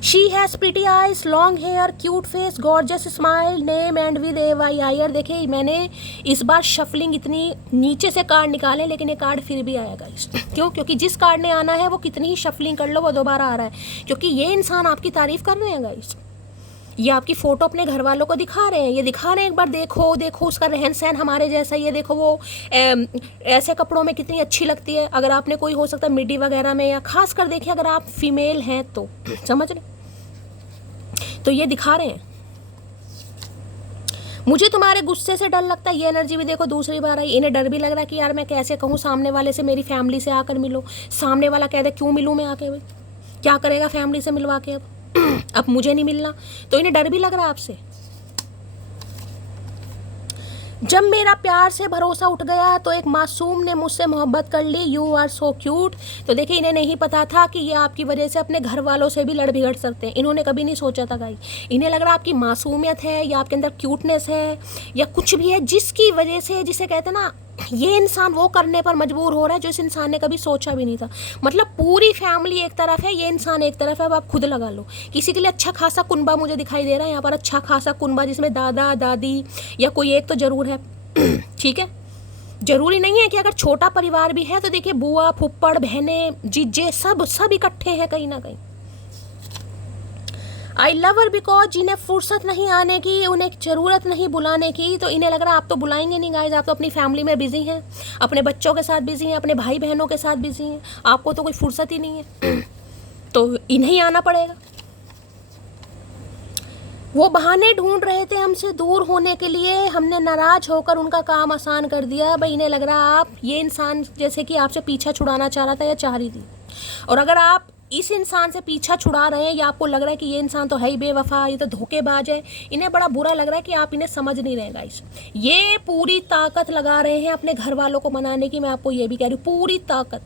She has pretty eyes, long hair, cute face, gorgeous smile, name and with AYIR। देखिए मैंने इस बार शफलिंग इतनी नीचे से कार्ड निकाले लेकिन ये कार्ड फिर भी आया गाइस। क्यों? क्योंकि जिस कार्ड ने आना है वो कितनी ही शफलिंग कर लो वो दोबारा आ रहा है, क्योंकि ये इंसान आपकी तारीफ कर रहे हैं गाइस। ये आपकी फ़ोटो अपने घर वालों को दिखा रहे हैं, ये दिखा रहे हैं एक बार देखो उसका रहन सहन हमारे जैसा ही है, देखो वो ऐसे कपड़ों में कितनी अच्छी लगती है। अगर आपने कोई हो सकता है मिडी वगैरह में, या खास कर देखिए अगर आप फीमेल हैं तो, समझ रहे, तो ये दिखा रहे हैं। मुझे तुम्हारे गुस्से से डर लगता है, ये एनर्जी भी देखो दूसरी बार आई। इन्हें डर भी लग रहा है कि यार मैं कैसे कहूँ सामने वाले से मेरी फैमिली से आकर मिलो, सामने वाला कह दे क्यों मिलूँ मैं आके, भाई क्या करेगा फैमिली से मिलवा के, अब मुझे नहीं मिलना, तो इन्हें डर भी लग रहा है आपसे। जब मेरा प्यार से भरोसा उठ गया तो एक मासूम ने मुझसे मोहब्बत कर ली, यू आर सो क्यूट। तो देखिए, इन्हें नहीं पता था कि ये आपकी वजह से अपने घर वालों से भी लड़ बिगड़ सकते हैं। इन्होंने कभी नहीं सोचा था गाइस। इन्हें लग रहा आपकी मासूमियत है या आपके अंदर क्यूटनेस है या कुछ भी है जिसकी वजह से, जिसे कहते हैं ना, ये इंसान वो करने पर मजबूर हो रहा है जो इस इंसान ने कभी सोचा भी नहीं था। मतलब पूरी फैमिली एक तरफ है, ये इंसान एक तरफ है। अब आप खुद लगा लो, किसी के लिए अच्छा खासा कुनबा मुझे दिखाई दे रहा है यहाँ पर, अच्छा खासा कुनबा जिसमें दादा दादी या कोई एक तो जरूर है। ठीक है, जरूरी नहीं है कि अगर छोटा परिवार भी है तो देखिए बुआ फुप्पड़ बहनें जीजे सब इकट्ठे हैं कहीं ना कहीं। आई लव हर बिकॉज जिन्हें फुर्सत नहीं आने की, उन्हें ज़रूरत नहीं बुलाने की, तो इन्हें लग रहा है आप तो बुलाएंगे नहीं गाइस, आप तो अपनी फैमिली में बिजी हैं, अपने बच्चों के साथ बिजी हैं, अपने भाई बहनों के साथ बिजी हैं, आपको तो कोई फुर्सत ही नहीं है। तो इन्हें ही आना पड़ेगा। वो बहाने ढूंढ रहे थे हमसे दूर होने के लिए, हमने नाराज होकर उनका काम आसान कर दिया। भाई इन्हें लग रहा आप, ये इंसान जैसे कि आपसे पीछा छुड़ाना चाह रहा था या चाह रही थी, और अगर आप इस इंसान से पीछा छुड़ा रहे हैं या आपको लग रहा है कि ये इंसान तो है ही बेवफा, ये तो धोखेबाज है, इन्हें बड़ा बुरा लग रहा है कि आप इन्हें समझ नहीं रहे गाइस। ये पूरी ताकत लगा रहे हैं अपने घर वालों को मनाने की, मैं आपको ये भी कह रही हूँ, पूरी ताकत।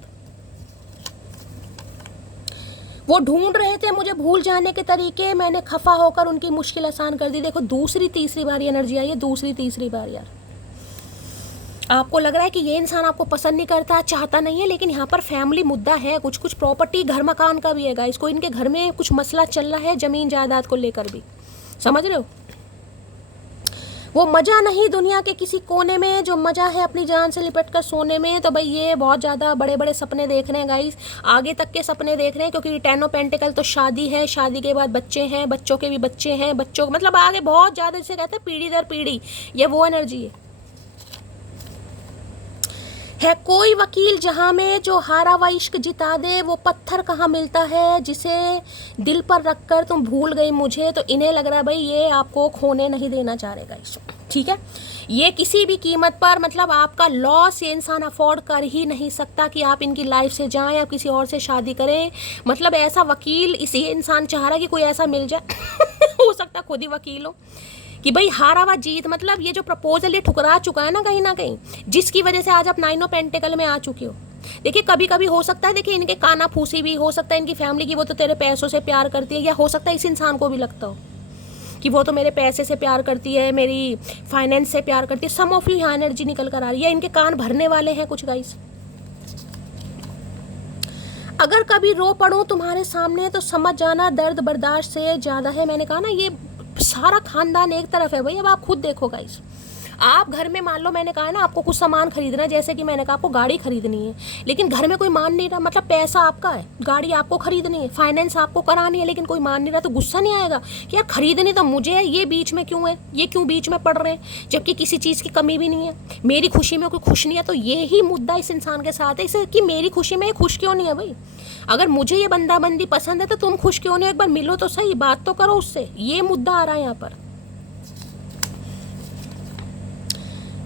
वो ढूंढ रहे थे मुझे भूल जाने के तरीके, मैंने खफा होकर उनकी मुश्किल आसान कर दी। देखो दूसरी तीसरी बार ये एनर्जी आई है, दूसरी तीसरी बार यार। आपको लग रहा है कि ये इंसान आपको पसंद नहीं करता, चाहता नहीं है, लेकिन यहाँ पर फैमिली मुद्दा है, कुछ प्रॉपर्टी घर मकान का भी है गाइस। कोई इनके घर में कुछ मसला चल रहा है जमीन जायदाद को लेकर भी, समझ रहे हो। वो मज़ा नहीं दुनिया के किसी कोने में जो मज़ा है अपनी जान से लिपट कर सोने में। तो भाई ये बहुत ज़्यादा बड़े बड़े सपने देख रहे हैं गाइस, आगे तक के सपने देख रहे हैं, क्योंकि 10 ऑफ पेंटिकल तो शादी है, शादी के बाद बच्चे हैं, बच्चों के भी बच्चे हैं, बच्चों मतलब आगे बहुत ज़्यादा, जिसे कहते हैं पीढ़ी दर पीढ़ी, ये वो एनर्जी है कोई वकील जहाँ में जो हारा हुआ इश्क जिता दे, वो पत्थर कहाँ मिलता है जिसे दिल पर रखकर तुम भूल गई मुझे। तो इन्हें लग रहा है भाई ये आपको खोने नहीं देना चाह रहे गाइस, ठीक है। ये किसी भी कीमत पर, मतलब आपका लॉस ये इंसान अफोर्ड कर ही नहीं सकता कि आप इनकी लाइफ से जाएं, आप किसी और से शादी करें। मतलब ऐसा वकील इसी इंसान चाह रहा है कि कोई ऐसा मिल जाए हो सकता खुद ही वकील हो, कि भाई हारा हुआ जीत। मतलब ये जो प्रपोजल ये ठुकरा चुका है ना कहीं, जिसकी वजह से आज आप 9 ऑफ पेंटिकल में आ चुके हो। देखिए कभी कभी हो सकता है, देखिए इनके काना फूसी भी हो सकता है, इनकी फैमिली की वो तो तेरे पैसों से प्यार करती है, या हो सकता है इस इंसान को भी लगता हो कि वो तो मेरे पैसे से प्यार करती है, मेरी फाइनेंस से प्यार करती है। सम ऑफ यू यहाँ एनर्जी निकल कर आ रही है, इनके कान भरने वाले हैं कुछ गाइस। अगर कभी रो पड़ूं तुम्हारे सामने तो समझ जाना दर्द बर्दाश्त से ज़्यादा है। मैंने कहा ना ये सारा खानदान एक तरफ है भाई। अब आप खुद देखो गाइस, आप घर में मान लो, मैंने कहा है ना आपको कुछ सामान खरीदना है, जैसे कि मैंने कहा आपको गाड़ी खरीदनी है, लेकिन घर में कोई मान नहीं रहा। मतलब पैसा आपका है, गाड़ी आपको खरीदनी है, फाइनेंस आपको करानी है, लेकिन कोई मान नहीं रहा, तो गुस्सा नहीं आएगा कि यार खरीदनी तो मुझे है, ये बीच में क्यों है, ये क्यों बीच में पड़ रहे हैं, जबकि किसी चीज़ की कमी भी नहीं है, मेरी खुशी में कोई खुश नहीं है। तो ये ही मुद्दा इस इंसान के साथ है, इसे कि मेरी खुशी में ये खुश क्यों नहीं है भाई। अगर मुझे ये बंदाबंदी पसंद है तो तुम खुश क्यों नहीं हो, एक बार मिलो तो सही, बात तो करो उससे। ये मुद्दा आ रहा है यहाँ पर।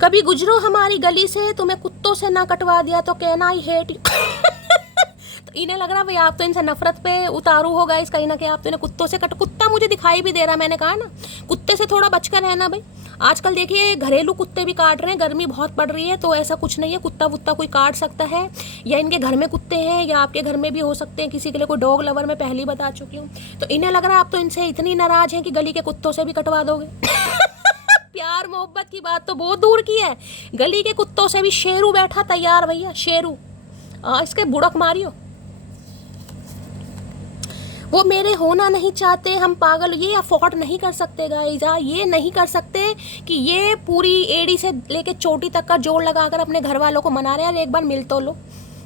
कभी गुजरो हमारी गली से, तुम्हें कुत्तों से ना कटवा दिया तो कहना आई हेट यू। तो इन्हें लग रहा है भाई आप तो इनसे नफरत पे उतारू हो गाइस, कहीं ना कहीं आप तो इन्हें कुत्तों से कुत्ता मुझे दिखाई भी दे रहा है। मैंने कहा ना कुत्ते से थोड़ा बचकर रहना भाई। आजकल देखिए घरेलू कुत्ते भी काट रहे हैं, गर्मी बहुत पड़ रही है, तो ऐसा कुछ नहीं है, कुत्ता वुत्ता कोई काट सकता है, या इनके घर में कुत्ते हैं या आपके घर में भी हो सकते हैं, किसी के लिए कोई डॉग लवर मैं पहले ही बता चुकी हूँ। तो इन्हें लग रहा है आप तो इनसे इतनी नाराज हैं कि गली के कुत्तों से भी कटवा दोगे। प्यार मोहब्बत की बात तो बहुत दूर की है, गली के कुत्तों से भी शेरू बैठा तैयार भैया, शेरू। इसके बुड़क मारियो। वो मेरे होना नहीं चाहते, हम पागल, ये अफोर्ड नहीं कर सकते गाइस, ये नहीं कर सकते कि ये पूरी एड़ी से लेके चोटी तक का जोड़ लगाकर अपने घर वालों को मना रहे हैं। एक बार मिल तो लो,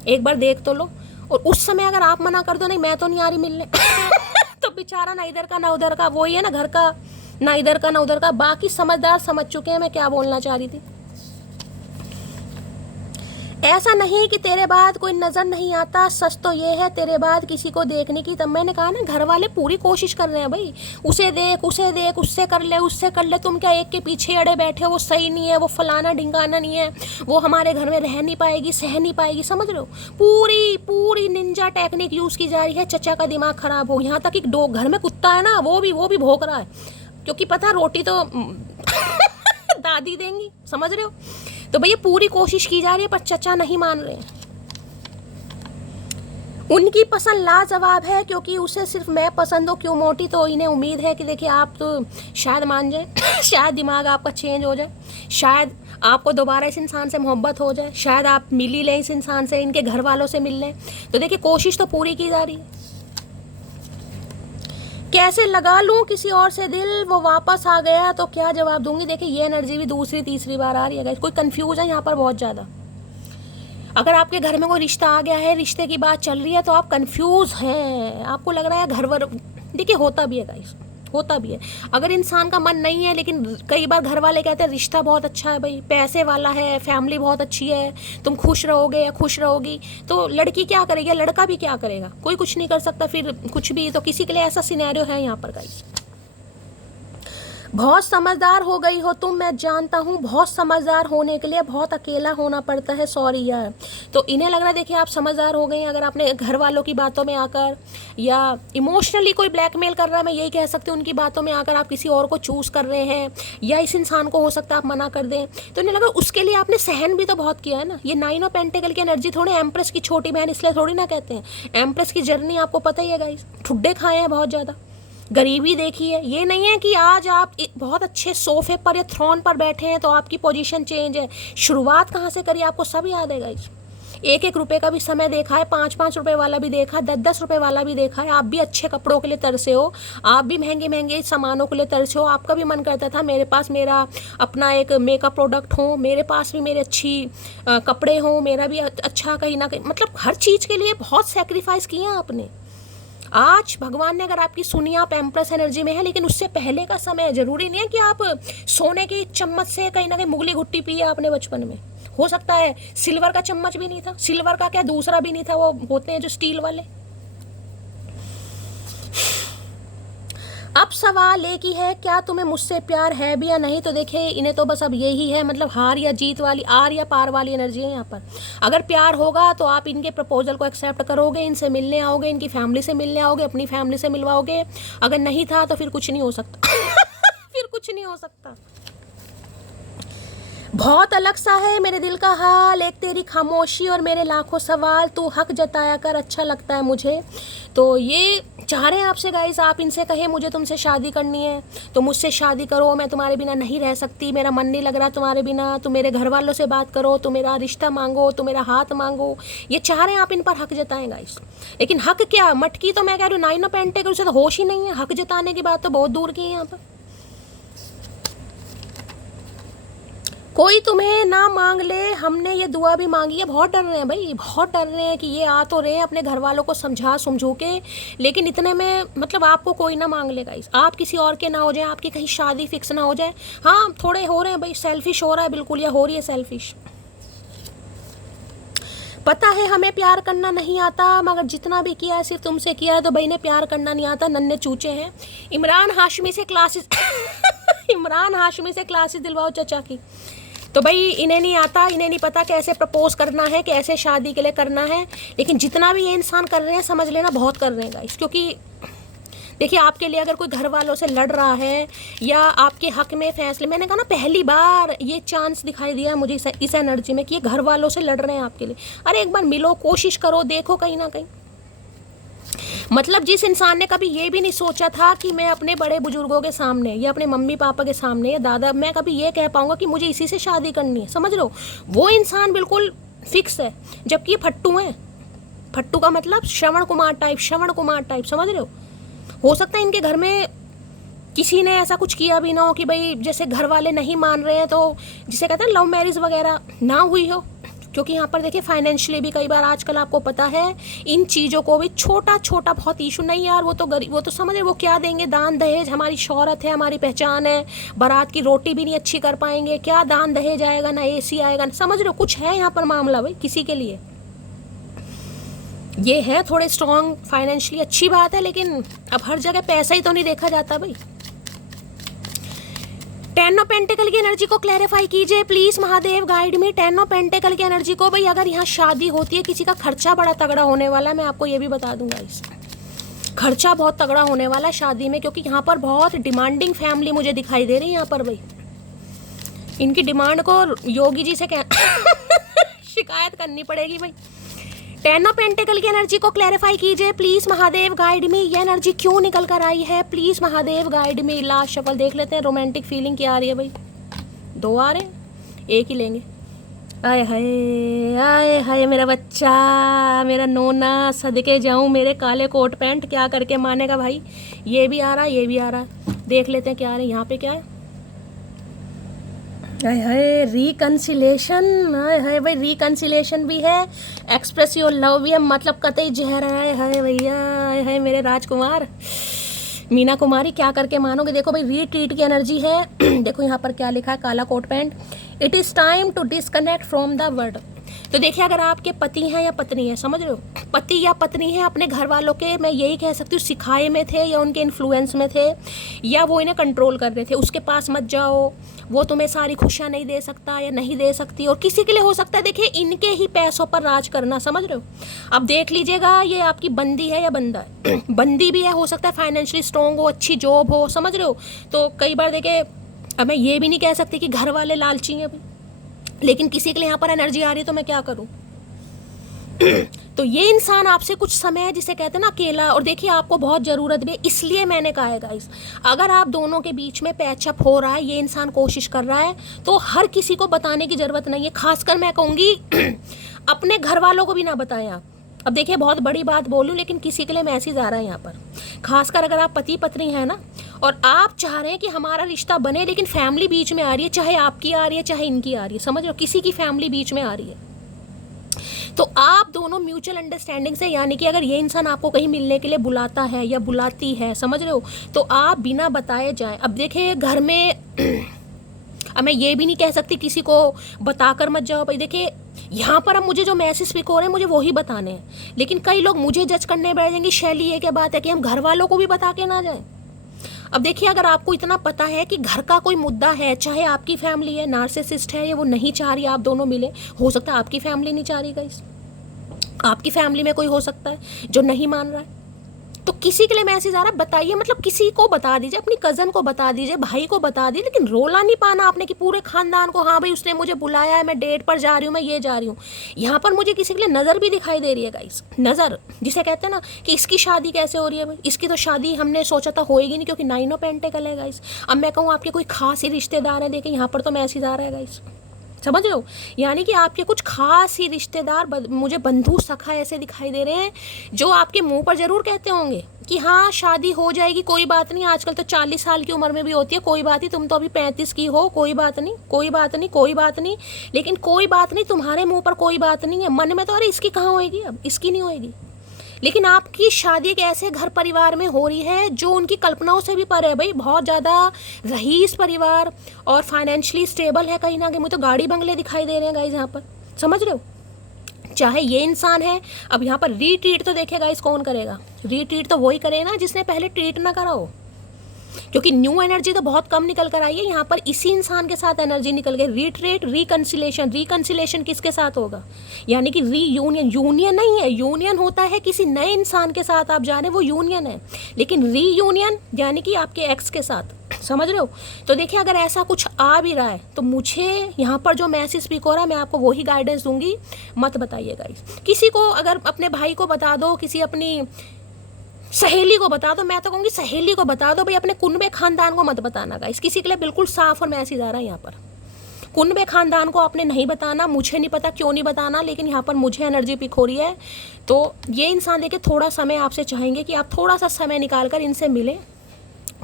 एक बार देख तो लो, और उस समय अगर आप मना कर दो नहीं मैं तो नहीं आ रही मिलने तो बेचारा ना इधर का ना उधर का, वही है ना, घर का ना इधर का ना उधर का। बाकी समझदार समझ चुके हैं मैं क्या बोलना चाह रही थी। ऐसा नहीं कि तेरे बाद कोई नजर नहीं आता, सच तो ये है तेरे बाद किसी को देखने की। तब मैंने कहा ना घर वाले पूरी कोशिश कर रहे हैं भाई, उसे देख उससे कर ले उससे कर ले। तुम क्या एक के पीछे अड़े बैठे हो, वो सही नहीं है, वो फलाना ढिंगाना नहीं है, वो हमारे घर में रह नहीं पाएगी, सह नहीं पाएगी, समझ रहे हो। पूरी निंजा टेक्निक यूज की जा रही है, चचा का दिमाग खराब हो। यहाँ तक एक घर में कुत्ता है ना, वो भी भौंक रहा है, क्योंकि पता रोटी तो शादी देंगी, समझ रहे हो। तो भैया पूरी कोशिश की जा रही है पर चचा नहीं मान रहे हैं। उनकी पसंद लाजवाब है क्योंकि उसे सिर्फ मैं पसंद हूँ, क्यों मोटी, तो इन्हें उम्मीद है कि देखिए आप तो शायद मान जाए शायद दिमाग आपका चेंज हो जाए, शायद आपको दोबारा इस इंसान से मोहब्बत हो जाए, शायद आप मिल ही लें इस इंसान से, इनके घर वालों से मिल लें। तो देखिए कोशिश तो पूरी की जा रही है। कैसे लगा लूं किसी और से दिल, वो वापस आ गया तो क्या जवाब दूंगी। देखिए ये एनर्जी भी दूसरी तीसरी बार आ रही है, कोई कंफ्यूज है यहाँ पर बहुत ज़्यादा। अगर आपके घर में कोई रिश्ता आ गया है, रिश्ते की बात चल रही है, तो आप कंफ्यूज हैं, आपको लग रहा है घर वर, देखिए होता भी है गाइस, होता भी है। अगर इंसान का मन नहीं है, लेकिन कई बार घर वाले कहते हैं रिश्ता बहुत अच्छा है भाई, पैसे वाला है, फैमिली बहुत अच्छी है, तुम खुश रहोगे या खुश रहोगी, तो लड़की क्या करेगी, लड़का भी क्या करेगा, कोई कुछ नहीं कर सकता फिर कुछ भी। तो किसी के लिए ऐसा सिनेरियो है यहाँ पर गाइस। बहुत समझदार हो गई हो तुम, मैं जानता हूँ, बहुत समझदार होने के लिए बहुत अकेला होना पड़ता है, सॉरी यार। तो इन्हें लग रहा है देखिए आप समझदार हो गई हैं। अगर आपने घर वालों की बातों में आकर, या इमोशनली कोई ब्लैकमेल कर रहा है, मैं यही कह सकती हूँ, उनकी बातों में आकर आप किसी और को चूज़ कर रहे हैं, या इस इंसान को हो सकता है आप मना कर दें, तो इन्हें लगा उसके लिए आपने सहन भी तो बहुत किया है ना। ये 9 ऑफ पेंटिकल की एनर्जी थोड़ी एम्प्रेस की छोटी बहन इसलिए थोड़ी ना कहते हैं। एम्प्रेस की जर्नी आपको पता ही है गाइस, ठुड्डे खाए हैं बहुत ज़्यादा, गरीबी देखी है। ये नहीं है कि आज आप बहुत अच्छे सोफे पर या थ्रोन पर बैठे हैं तो आपकी पोजीशन चेंज है। शुरुआत कहाँ से करी आपको सब याद है गाइस। 1-1 रुपए का भी समय देखा है, 5-5 रुपए वाला भी देखा है, 10-10 रुपए वाला भी देखा है। आप भी अच्छे कपड़ों के लिए तरसे हो, आप भी महंगे महंगे सामानों के लिए तरसे हो। आपका भी मन करता था मेरे पास मेरा अपना एक मेकअप प्रोडक्ट हो, मेरे पास भी मेरे अच्छी कपड़े हों, मेरा भी अच्छा कहीं ना कहीं, मतलब हर चीज़ के लिए बहुत सेक्रीफाइस किया आपने। आज भगवान ने अगर आपकी सुनी, आप एम्प्रेस एनर्जी में है, लेकिन उससे पहले का समय जरूरी नहीं है कि आप सोने की चम्मच से कहीं ना कहीं मुगली घुट्टी पी है आपने बचपन में। हो सकता है सिल्वर का चम्मच भी नहीं था, सिल्वर का क्या दूसरा भी नहीं था, वो होते हैं जो स्टील वाले। अब सवाल एक ही है, क्या तुम्हें मुझसे प्यार है भी या नहीं। तो देखिए इन्हें तो बस अब यही है, मतलब हार या जीत वाली, आर या पार वाली एनर्जी है यहाँ पर। अगर प्यार होगा तो आप इनके प्रपोजल को एक्सेप्ट करोगे, इनसे मिलने आओगे, इनकी फैमिली से मिलने आओगे, अपनी फैमिली से मिलवाओगे। अगर नहीं था तो फिर कुछ नहीं हो सकता फिर कुछ नहीं हो सकता। बहुत अलग सा है मेरे दिल का हाल, एक तेरी खामोशी और मेरे लाखों सवाल, तू हक जताया कर अच्छा लगता है मुझे। तो ये चाह रहे हैं आपसे गाइस, आप इनसे कहें मुझे तुमसे शादी करनी है तो मुझसे शादी करो, मैं तुम्हारे बिना नहीं रह सकती, मेरा मन नहीं लग रहा तुम्हारे बिना, तुम मेरे घर वालों से बात करो, तुम मेरा रिश्ता मांगो, तुम मेरा हाथ मांगो। ये चाह रहे हैं आप इन पर हक जताएं गाइस। लेकिन हक क्या, मटकी तो मैं कह रही हूँ 9 ऑफ पेंटिकल से तो होश ही नहीं है, हक जताने की बात तो बहुत दूर की है यहाँ पर। कोई तुम्हें ना मांग ले, हमने ये दुआ भी मांगी है। बहुत डर रहे हैं भाई, बहुत डर रहे हैं कि ये आ तो रहे हैं अपने घर वालों को समझा समझो के, लेकिन इतने में मतलब आपको कोई ना मांग लेगा, आप किसी और के ना हो जाए, आपकी कहीं शादी फिक्स ना हो जाए। हाँ थोड़े हो रहे हैं भाई, सेल्फिश हो रहा है बिल्कुल, या हो रही है सेल्फिश। पता है हमें प्यार करना नहीं आता, मगर जितना भी किया है सिर्फ तुमसे किया है, तो भाई ने प्यार करना नहीं आता, नन्हे चूचे हैं। इमरान हाशमी से क्लासेस इमरान हाशमी से क्लासेस दिलवाओ चचा की। तो भाई इन्हें नहीं आता, इन्हें नहीं पता कैसे प्रपोज करना है, कैसे शादी के लिए करना है। लेकिन जितना भी ये इंसान कर रहे हैं समझ लेना बहुत कर रहे हैं गाइस, क्योंकि देखिए आपके लिए अगर कोई घर वालों से लड़ रहा है या आपके हक में फैसले, मैंने कहा ना पहली बार ये चांस दिखाई दिया मुझे इस एनर्जी में कि ये घर वालों से लड़ रहे हैं आपके लिए। अरे एक बार मिलो, कोशिश करो, देखो कहीं ना कहीं। मतलब जिस इंसान ने कभी ये भी नहीं सोचा था कि मैं अपने बड़े बुजुर्गों के सामने या अपने मम्मी पापा के सामने या दादा मैं कभी ये कह पाऊंगा कि मुझे इसी से शादी करनी है, समझ लो, वो इंसान बिल्कुल फिक्स है। जबकि ये फट्टू हैं, फट्टू का मतलब श्रवण कुमार टाइप, समझ रहे हो सकता है इनके घर में किसी ने ऐसा कुछ किया भी ना हो कि भाई जैसे घर वाले नहीं मान रहे हैं तो जिसे कहते हैं लव मैरिज वगैरह ना हुई हो। क्योंकि यहाँ पर देखिए फाइनेंशियली भी कई बार आजकल आपको पता है इन चीज़ों को भी छोटा छोटा बहुत इशू नहीं यार, वो तो गरीब, वो तो समझ वो क्या देंगे, दान दहेज हमारी शौहरत है, हमारी पहचान है, बारात की रोटी भी नहीं अच्छी कर पाएंगे, क्या दान दहेज आएगा, ना एसी आएगा, समझ रहे हो कुछ है यहाँ पर मामला भाई किसी के लिए। ये है थोड़े स्ट्रॉन्ग फाइनेंशियली, अच्छी बात है, लेकिन अब हर जगह पैसा ही तो नहीं देखा जाता भाई। 10 ऑफ पेंटिकल की एनर्जी को क्लैरिफाई कीजिए please Mahadev, guide me 10 of pentacle की एनर्जी को। भाई अगर यहाँ शादी होती है किसी का खर्चा बड़ा तगड़ा होने वाला है, मैं आपको ये भी बता दूंगा, इस खर्चा बहुत तगड़ा होने वाला है शादी में, क्योंकि यहाँ पर बहुत डिमांडिंग फैमिली मुझे दिखाई दे रही है यहाँ पर भाई। इनकी डिमांड को योगी जी से क्या शिकायत करनी पड़ेगी भाई। 10 ऑफ पेंटिकल की एनर्जी को क्लैरिफाई कीजिए प्लीज महादेव, गाइड मी। ये एनर्जी क्यों निकल कर आई है please Mahadev, guide me. Last shuffle देख लेते हैं, रोमांटिक फीलिंग क्या आ रही है भाई। 2 आ रहे हैं, एक ही लेंगे। आए हाय मेरा बच्चा, मेरा नोना, सदके जाऊं मेरे काले कोट पैंट, क्या करके मानेगा भाई। ये भी आ रहा है, ये भी आ रहा है, देख लेते हैं क्या आ रहा है। यहाँ पे क्या है, हाय हाय रिकन्सिलेशन, हाय हाय भाई रिकन्सिलेशन भी है, एक्सप्रेस योर लव भी है, मतलब कतई जहर है। हाय भैया, हाय हाय मेरे राजकुमार, मीना कुमारी, क्या करके मानोगे। देखो भाई रीट्रीट की एनर्जी है। देखो यहाँ पर क्या लिखा है, काला coat pant, it is time to disconnect from the world. तो देखिए अगर आपके पति हैं या पत्नी है, समझ रहे हो, पति या पत्नी है अपने घर वालों के, मैं यही कह सकती हूँ, सिखाए में थे या उनके इन्फ्लुएंस में थे, या वो इन्हें कंट्रोल कर रहे थे। उसके पास मत जाओ, वो तुम्हें सारी खुशियाँ नहीं दे सकता या नहीं दे सकती। और किसी के लिए हो सकता है देखिए इनके ही पैसों पर राज करना, समझ रहे हो। अब देख लीजिएगा ये आपकी बंदी है या बंदा है। बंदी भी है, हो सकता है फाइनेंशियली स्ट्रॉन्ग हो, अच्छी जॉब हो, समझ रहे हो। तो कई बार देखिए, अब मैं ये भी नहीं कह सकती कि घर वाले लालची हैं अभी, लेकिन किसी के लिए यहाँ पर एनर्जी आ रही है तो मैं क्या करूँ। तो ये इंसान आपसे कुछ समय, जिसे कहते हैं ना अकेला, और देखिए आपको बहुत ज़रूरत भी है, इसलिए मैंने कहा है गाइस, अगर आप दोनों के बीच में पैचअप हो रहा है, ये इंसान कोशिश कर रहा है, तो हर किसी को बताने की ज़रूरत नहीं है। खासकर मैं कहूँगी अपने घर वालों को भी ना बताएं आप। अब देखिए बहुत बड़ी बात बोलूँ, लेकिन किसी के लिए मैसेज आ रहा है यहाँ पर, खासकर अगर आप पति पत्नी हैं ना, और आप चाह रहे हैं कि हमारा रिश्ता बने, लेकिन फैमिली बीच में आ रही है, चाहे आपकी आ रही है चाहे इनकी आ रही है, समझ लो किसी की फैमिली बीच में आ रही है। तो आप दोनों म्यूचुअल अंडरस्टैंडिंग से, यानी कि अगर ये इंसान आपको कहीं मिलने के लिए बुलाता है या बुलाती है, समझ रहे हो, तो आप बिना बताए जाएं। अब देखिए घर में अब मैं ये भी नहीं कह सकती किसी को बताकर मत जाओ भाई। देखिए यहाँ पर अब मुझे जो मैसेज पिक हो रहे हैं मुझे वही बताने हैं, लेकिन कई लोग मुझे जज करने बैठ जाएंगे, शैली ये क्या बात है कि हम घर वालों को भी बता के ना जाएं। अब देखिए अगर आपको इतना पता है कि घर का कोई मुद्दा है, चाहे आपकी फैमिली है, नार्सिसिस्ट है, या वो नहीं चाह रही आप दोनों मिले, हो सकता है आपकी फैमिली नहीं चाह रही गाइस, आपकी फैमिली में कोई हो सकता है जो नहीं मान रहा है, तो किसी के लिए मैसेज आ रहा है, बताइए, मतलब किसी को बता दीजिए, अपनी कज़न को बता दीजिए, भाई को बता दीजिए, लेकिन रोला नहीं पाना आपने कि पूरे खानदान को, हाँ भाई उसने मुझे बुलाया है, मैं डेट पर जा रही हूँ, मैं ये जा रही हूँ। यहाँ पर मुझे किसी के लिए नज़र भी दिखाई दे रही है गाइस, नज़र, जिसे कहते हैं ना कि इसकी शादी कैसे हो रही है भाई, इसकी तो शादी हमने सोचा था होएगी नहीं, क्योंकि 9 ऑफ पेंटिकल है गाइस। अब मैं कहूँ आपके कोई खास ही रिश्तेदार है, देखें यहाँ पर तो मैसेज आ रहा है गाइस, समझ रहे हो, यानी कि आपके कुछ खास ही रिश्तेदार, मुझे बंधु सखा ऐसे दिखाई दे रहे हैं, जो आपके मुंह पर जरूर कहते होंगे कि हाँ शादी हो जाएगी, कोई बात नहीं, आजकल तो 40 साल की उम्र में भी होती है, कोई बात नहीं, तुम तो अभी 35 की हो, कोई बात नहीं, कोई बात नहीं, कोई बात नहीं। लेकिन कोई बात नहीं, तुम्हारे मुँह पर कोई बात नहीं है, मन में तो अरे इसकी कहाँ होएगी, अब इसकी नहीं होएगी। लेकिन आपकी शादी एक ऐसे घर परिवार में हो रही है जो उनकी कल्पनाओं से भी परे है भाई, बहुत ज़्यादा रईस परिवार और फाइनेंशियली स्टेबल है, कहीं ना कहीं मुझे तो गाड़ी बंगले दिखाई दे रहे हैं गाइस यहाँ पर, समझ रहे हो। चाहे ये इंसान है, अब यहाँ पर रीट्रीट तो देखेगा गाइस कौन करेगा, रीट्रीट तो वही करेगा ना जिसने पहले ट्रीट ना करा हो, क्योंकि न्यू एनर्जी तो बहुत कम निकल कर आई है यहाँ पर, इसी इंसान के साथ एनर्जी निकल गई। रीट्रेट, रिकन्सिलेशन, रिकन्सिलेशन किसके साथ होगा, यानी कि रीयूनियन, यूनियन नहीं है, यूनियन होता है किसी नए इंसान के साथ आप जा रहे हैं, वो यूनियन है, लेकिन रीयूनियन यानी कि आपके एक्स के साथ, समझ रहे हो। तो देखिए अगर ऐसा कुछ आ भी रहा है तो मुझे यहाँ पर जो मैसेज स्पीक हो रहा है मैं आपको वही गाइडेंस दूंगी, मत बताइएगा किसी को। अगर अपने भाई को बता दो, किसी अपनी सहेली को बता दो, मैं तो कहूँगी सहेली को बता दो भाई, अपने कुनबे खानदान को मत बताना गाइस, किसी के लिए बिल्कुल साफ और मैसेज आ रहा है यहाँ पर। कुनबे खानदान को आपने नहीं बताना, मुझे नहीं पता क्यों नहीं बताना, लेकिन यहाँ पर मुझे एनर्जी पिक हो रही है। तो ये इंसान देखिए थोड़ा समय आपसे चाहेंगे कि आप थोड़ा सा समय निकाल कर इनसे मिलें,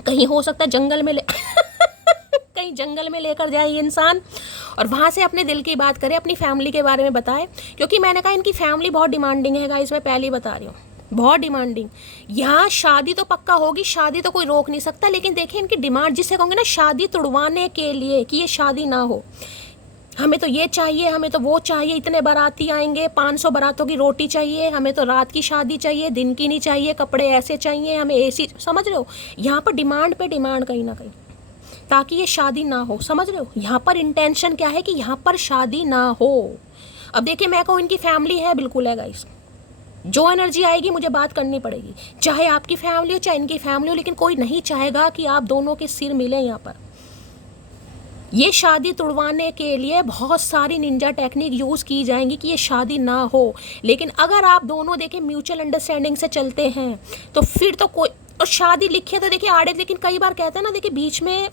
कहीं हो सकता है जंगल में कहीं जंगल में लेकर जाए ये इंसान, और वहाँ से अपने दिल की बात करें, अपनी फैमिली के बारे में बताए, क्योंकि मैंने कहा इनकी फैमिली बहुत डिमांडिंग है गाइस, मैं पहले ही बता रही हूँ, बहुत डिमांडिंग। यहाँ शादी तो पक्का होगी, शादी तो कोई रोक नहीं सकता, लेकिन देखिए इनकी डिमांड, जिसे कहूँगे ना शादी तुड़वाने के लिए कि ये शादी ना हो, हमें तो ये चाहिए, हमें तो वो चाहिए, इतने बाराती आएंगे, 500 बारातों की रोटी चाहिए, हमें तो रात की शादी चाहिए, दिन की नहीं चाहिए, कपड़े ऐसे चाहिए, हमें एसी, समझ रहे हो, यहाँ पर डिमांड पे डिमांड कहीं ना कहीं, ताकि ये शादी ना हो, समझ रहे हो। यहाँ पर इंटेंशन क्या है कि यहाँ पर शादी ना हो। अब देखिए मैं कहूँ इनकी फैमिली है, बिल्कुल है गाइस, जो एनर्जी आएगी मुझे बात करनी पड़ेगी, चाहे आपकी फैमिली हो चाहे इनकी फैमिली हो, लेकिन कोई नहीं चाहेगा कि आप दोनों के सिर मिले यहाँ पर। ये शादी तुड़वाने के लिए बहुत सारी निंजा टेक्निक यूज़ की जाएंगी कि ये शादी ना हो। लेकिन अगर आप दोनों देखें म्यूचुअल अंडरस्टैंडिंग से चलते हैं तो फिर तो कोई, और शादी लिखे तो देखिए आड़े, लेकिन कई बार कहते हैं ना, देखिए बीच में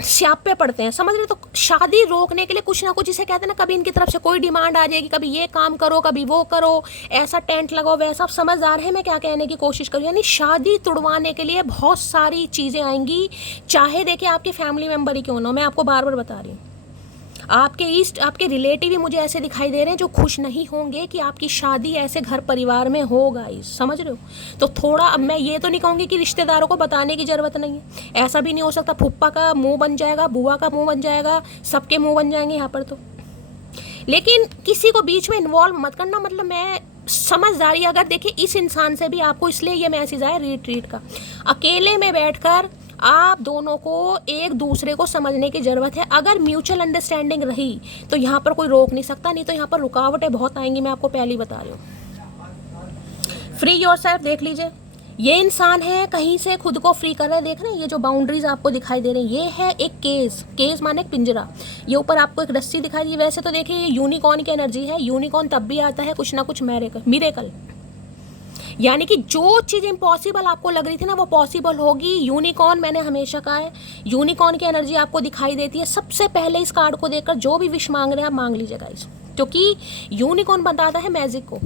स्यापे पड़ते हैं, समझ रहे? तो शादी रोकने के लिए कुछ ना कुछ, इसे कहते हैं ना, कभी इनकी तरफ से कोई डिमांड आ जाएगी, कभी ये काम करो, कभी वो करो, ऐसा टेंट लगाओ, वैसा। आप समझदार हैं मैं क्या कहने की कोशिश करूँ? यानी शादी तुड़वाने के लिए बहुत सारी चीज़ें आएंगी, चाहे देखिए आपके फैमिली मेम्बर ही क्यों ना हो। मैं आपको बार बार बता रही हूँ, आपके रिलेटिव ही मुझे ऐसे दिखाई दे रहे हैं जो खुश नहीं होंगे कि आपकी शादी ऐसे घर परिवार में हो गाइस, समझ रहे हो? तो थोड़ा, अब मैं ये तो नहीं कहूँगी कि रिश्तेदारों को बताने की ज़रूरत नहीं है, ऐसा भी नहीं हो सकता फूफा का मुंह बन जाएगा, बुआ का मुंह बन जाएगा, सबके मुंह बन जाएंगे यहाँ पर तो। लेकिन किसी को बीच में इन्वॉल्व मत करना, मतलब मैं समझदारी, अगर देखिए इस इंसान से भी आपको, इसलिए ये मैसेज आया रिट्रीट का, अकेले में बैठकर आप दोनों को एक दूसरे को समझने की ज़रूरत है। अगर म्यूचुअल अंडरस्टैंडिंग रही तो यहाँ पर कोई रोक नहीं सकता, नहीं तो यहाँ पर रुकावटें बहुत आएंगी, मैं आपको पहले ही बता रही हूँ। फ्री योरसेल्फ देख लीजिए, ये इंसान है कहीं से खुद को फ्री कर रहे हैं, देख रहे हैं ये जो बाउंड्रीज आपको दिखाई दे रही हैं, ये है एक केस माने एक पिंजरा, ये ऊपर आपको एक रस्सी दिखाई दी। वैसे तो देखिए ये यूनिकॉर्न की एनर्जी है, यूनिकॉर्न तब भी आता है कुछ ना कुछ मिरेकल, यानी कि जो चीज़ इम्पॉसिबल आपको लग रही थी ना वो पॉसिबल होगी। यूनिकॉर्न मैंने हमेशा कहा है, यूनिकॉर्न की एनर्जी आपको दिखाई देती है। सबसे पहले इस कार्ड को देखकर जो भी विश मांग रहे हैं आप मांग लीजिएगा इस, क्योंकि यूनिकॉर्न बताता है मैजिक को,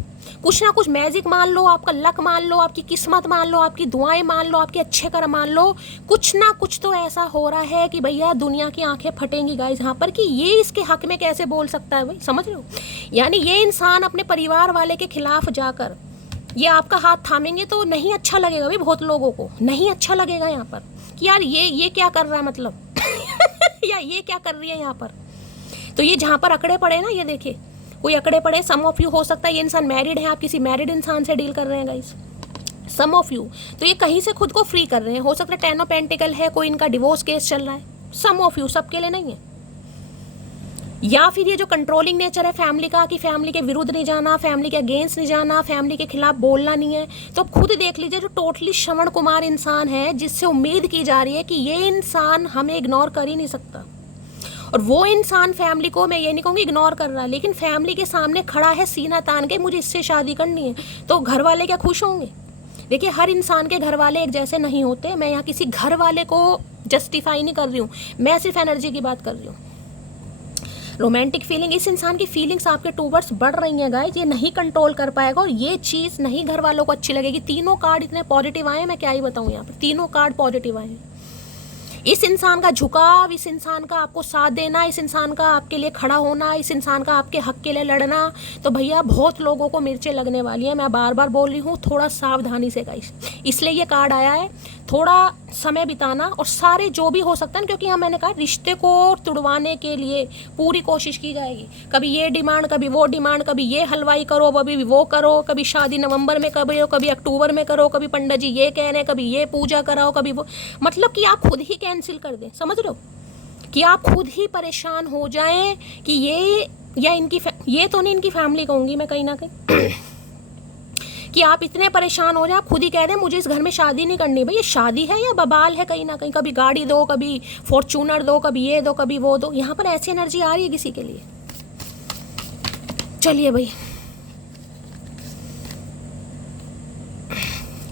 कुछ ना कुछ मैजिक मान लो, आपका लक मान लो, आपकी किस्मत मान लो, आपकी दुआएं मान लो, आपके अच्छे कर्म मान लो, कुछ ना कुछ तो ऐसा हो रहा है कि भैया दुनिया की आंखें फटेंगी गाइस यहाँ पर, कि ये इसके हक में कैसे बोल सकता है भाई, समझ रहे हो? यानी ये इंसान अपने परिवार वाले के खिलाफ जाकर ये आपका हाथ थामेंगे तो नहीं अच्छा लगेगा भाई, बहुत लोगों को नहीं अच्छा लगेगा यहाँ पर कि यार ये क्या कर रहा है मतलब या ये क्या कर रही है यहाँ पर। तो ये जहाँ पर अकड़े पड़े ना, ये देखिए कोई अकड़े पड़े, सम ऑफ यू हो सकता है ये इंसान मैरिड है, आप किसी मैरिड इंसान से डील कर रहे हैं गाइस, सम ऑफ यू, तो ये कहीं से खुद को फ्री कर रहे हैं। हो सकता है 10 ऑफ पेंटिकल है, कोई इनका डिवोर्स केस चल रहा है, सम ऑफ यू, सबके लिए नहीं है। या फिर ये जो कंट्रोलिंग नेचर है फैमिली का, कि फैमिली के विरुद्ध नहीं जाना, फैमिली के अगेंस्ट नहीं जाना, फैमिली के खिलाफ बोलना नहीं है, तो अब खुद देख लीजिए जो टोटली श्रवण कुमार इंसान है, जिससे उम्मीद की जा रही है कि ये इंसान हमें इग्नोर कर ही नहीं सकता, और वो इंसान फैमिली को, मैं ये नहीं कहूँगी इग्नोर कर रहा है, लेकिन फैमिली के सामने खड़ा है सीना तान के, मुझे इससे शादी करनी है, तो घर वाले क्या खुश होंगे? देखिए हर इंसान के घर वाले एक जैसे नहीं होते, मैं यहाँ किसी घर वाले को जस्टिफाई नहीं कर रही हूँ, मैं सिर्फ एनर्जी की बात कर रही हूँ। रोमांटिक फीलिंग, इस इंसान की फीलिंग्स आपके टूवर्ड्स बढ़ रही हैं गाइस, ये नहीं कंट्रोल कर पाएगा और ये चीज़ नहीं घर वालों को अच्छी लगेगी। तीनों कार्ड इतने पॉजिटिव आए हैं, मैं क्या ही बताऊँ, यहाँ पर तीनों कार्ड पॉजिटिव आए हैं। इस इंसान का झुकाव, इस इंसान का आपको साथ देना, इस इंसान का आपके लिए खड़ा होना, इस इंसान का आपके हक के लिए लड़ना, तो भैया बहुत लोगों को मिर्चें लगने वाली हैं। मैं बार बार बोल रही हूँ, थोड़ा सावधानी से गाइस, इसलिए ये कार्ड आया है, थोड़ा समय बिताना, और सारे जो भी हो सकता है, क्योंकि यहाँ मैंने कहा रिश्ते को तुड़वाने के लिए पूरी कोशिश की जाएगी। कभी ये डिमांड, कभी वो डिमांड, कभी ये हलवाई करो, कभी वो करो, कभी शादी नवंबर में करो, कभी अक्टूबर में करो, कभी पंडित जी ये कह रहे हैं, कभी ये पूजा कराओ, कभी वो, मतलब कि आप खुद ही कैंसिल कर दें, समझ रहे हो? कि आप खुद ही परेशान हो जाएं कि ये, या इनकी ये तो नहीं, इनकी फैमिली कहूँगी मैं कहीं ना कहीं कि आप इतने परेशान हो जाए, आप खुद ही कह दें मुझे इस घर में शादी नहीं करनी। भाई ये शादी है या बबाल है कहीं ना कहीं, कभी गाड़ी दो, कभी फॉर्चूनर दो, कभी ये दो, कभी वो दो, यहाँ पर ऐसी एनर्जी आ रही है किसी के लिए। चलिए भाई,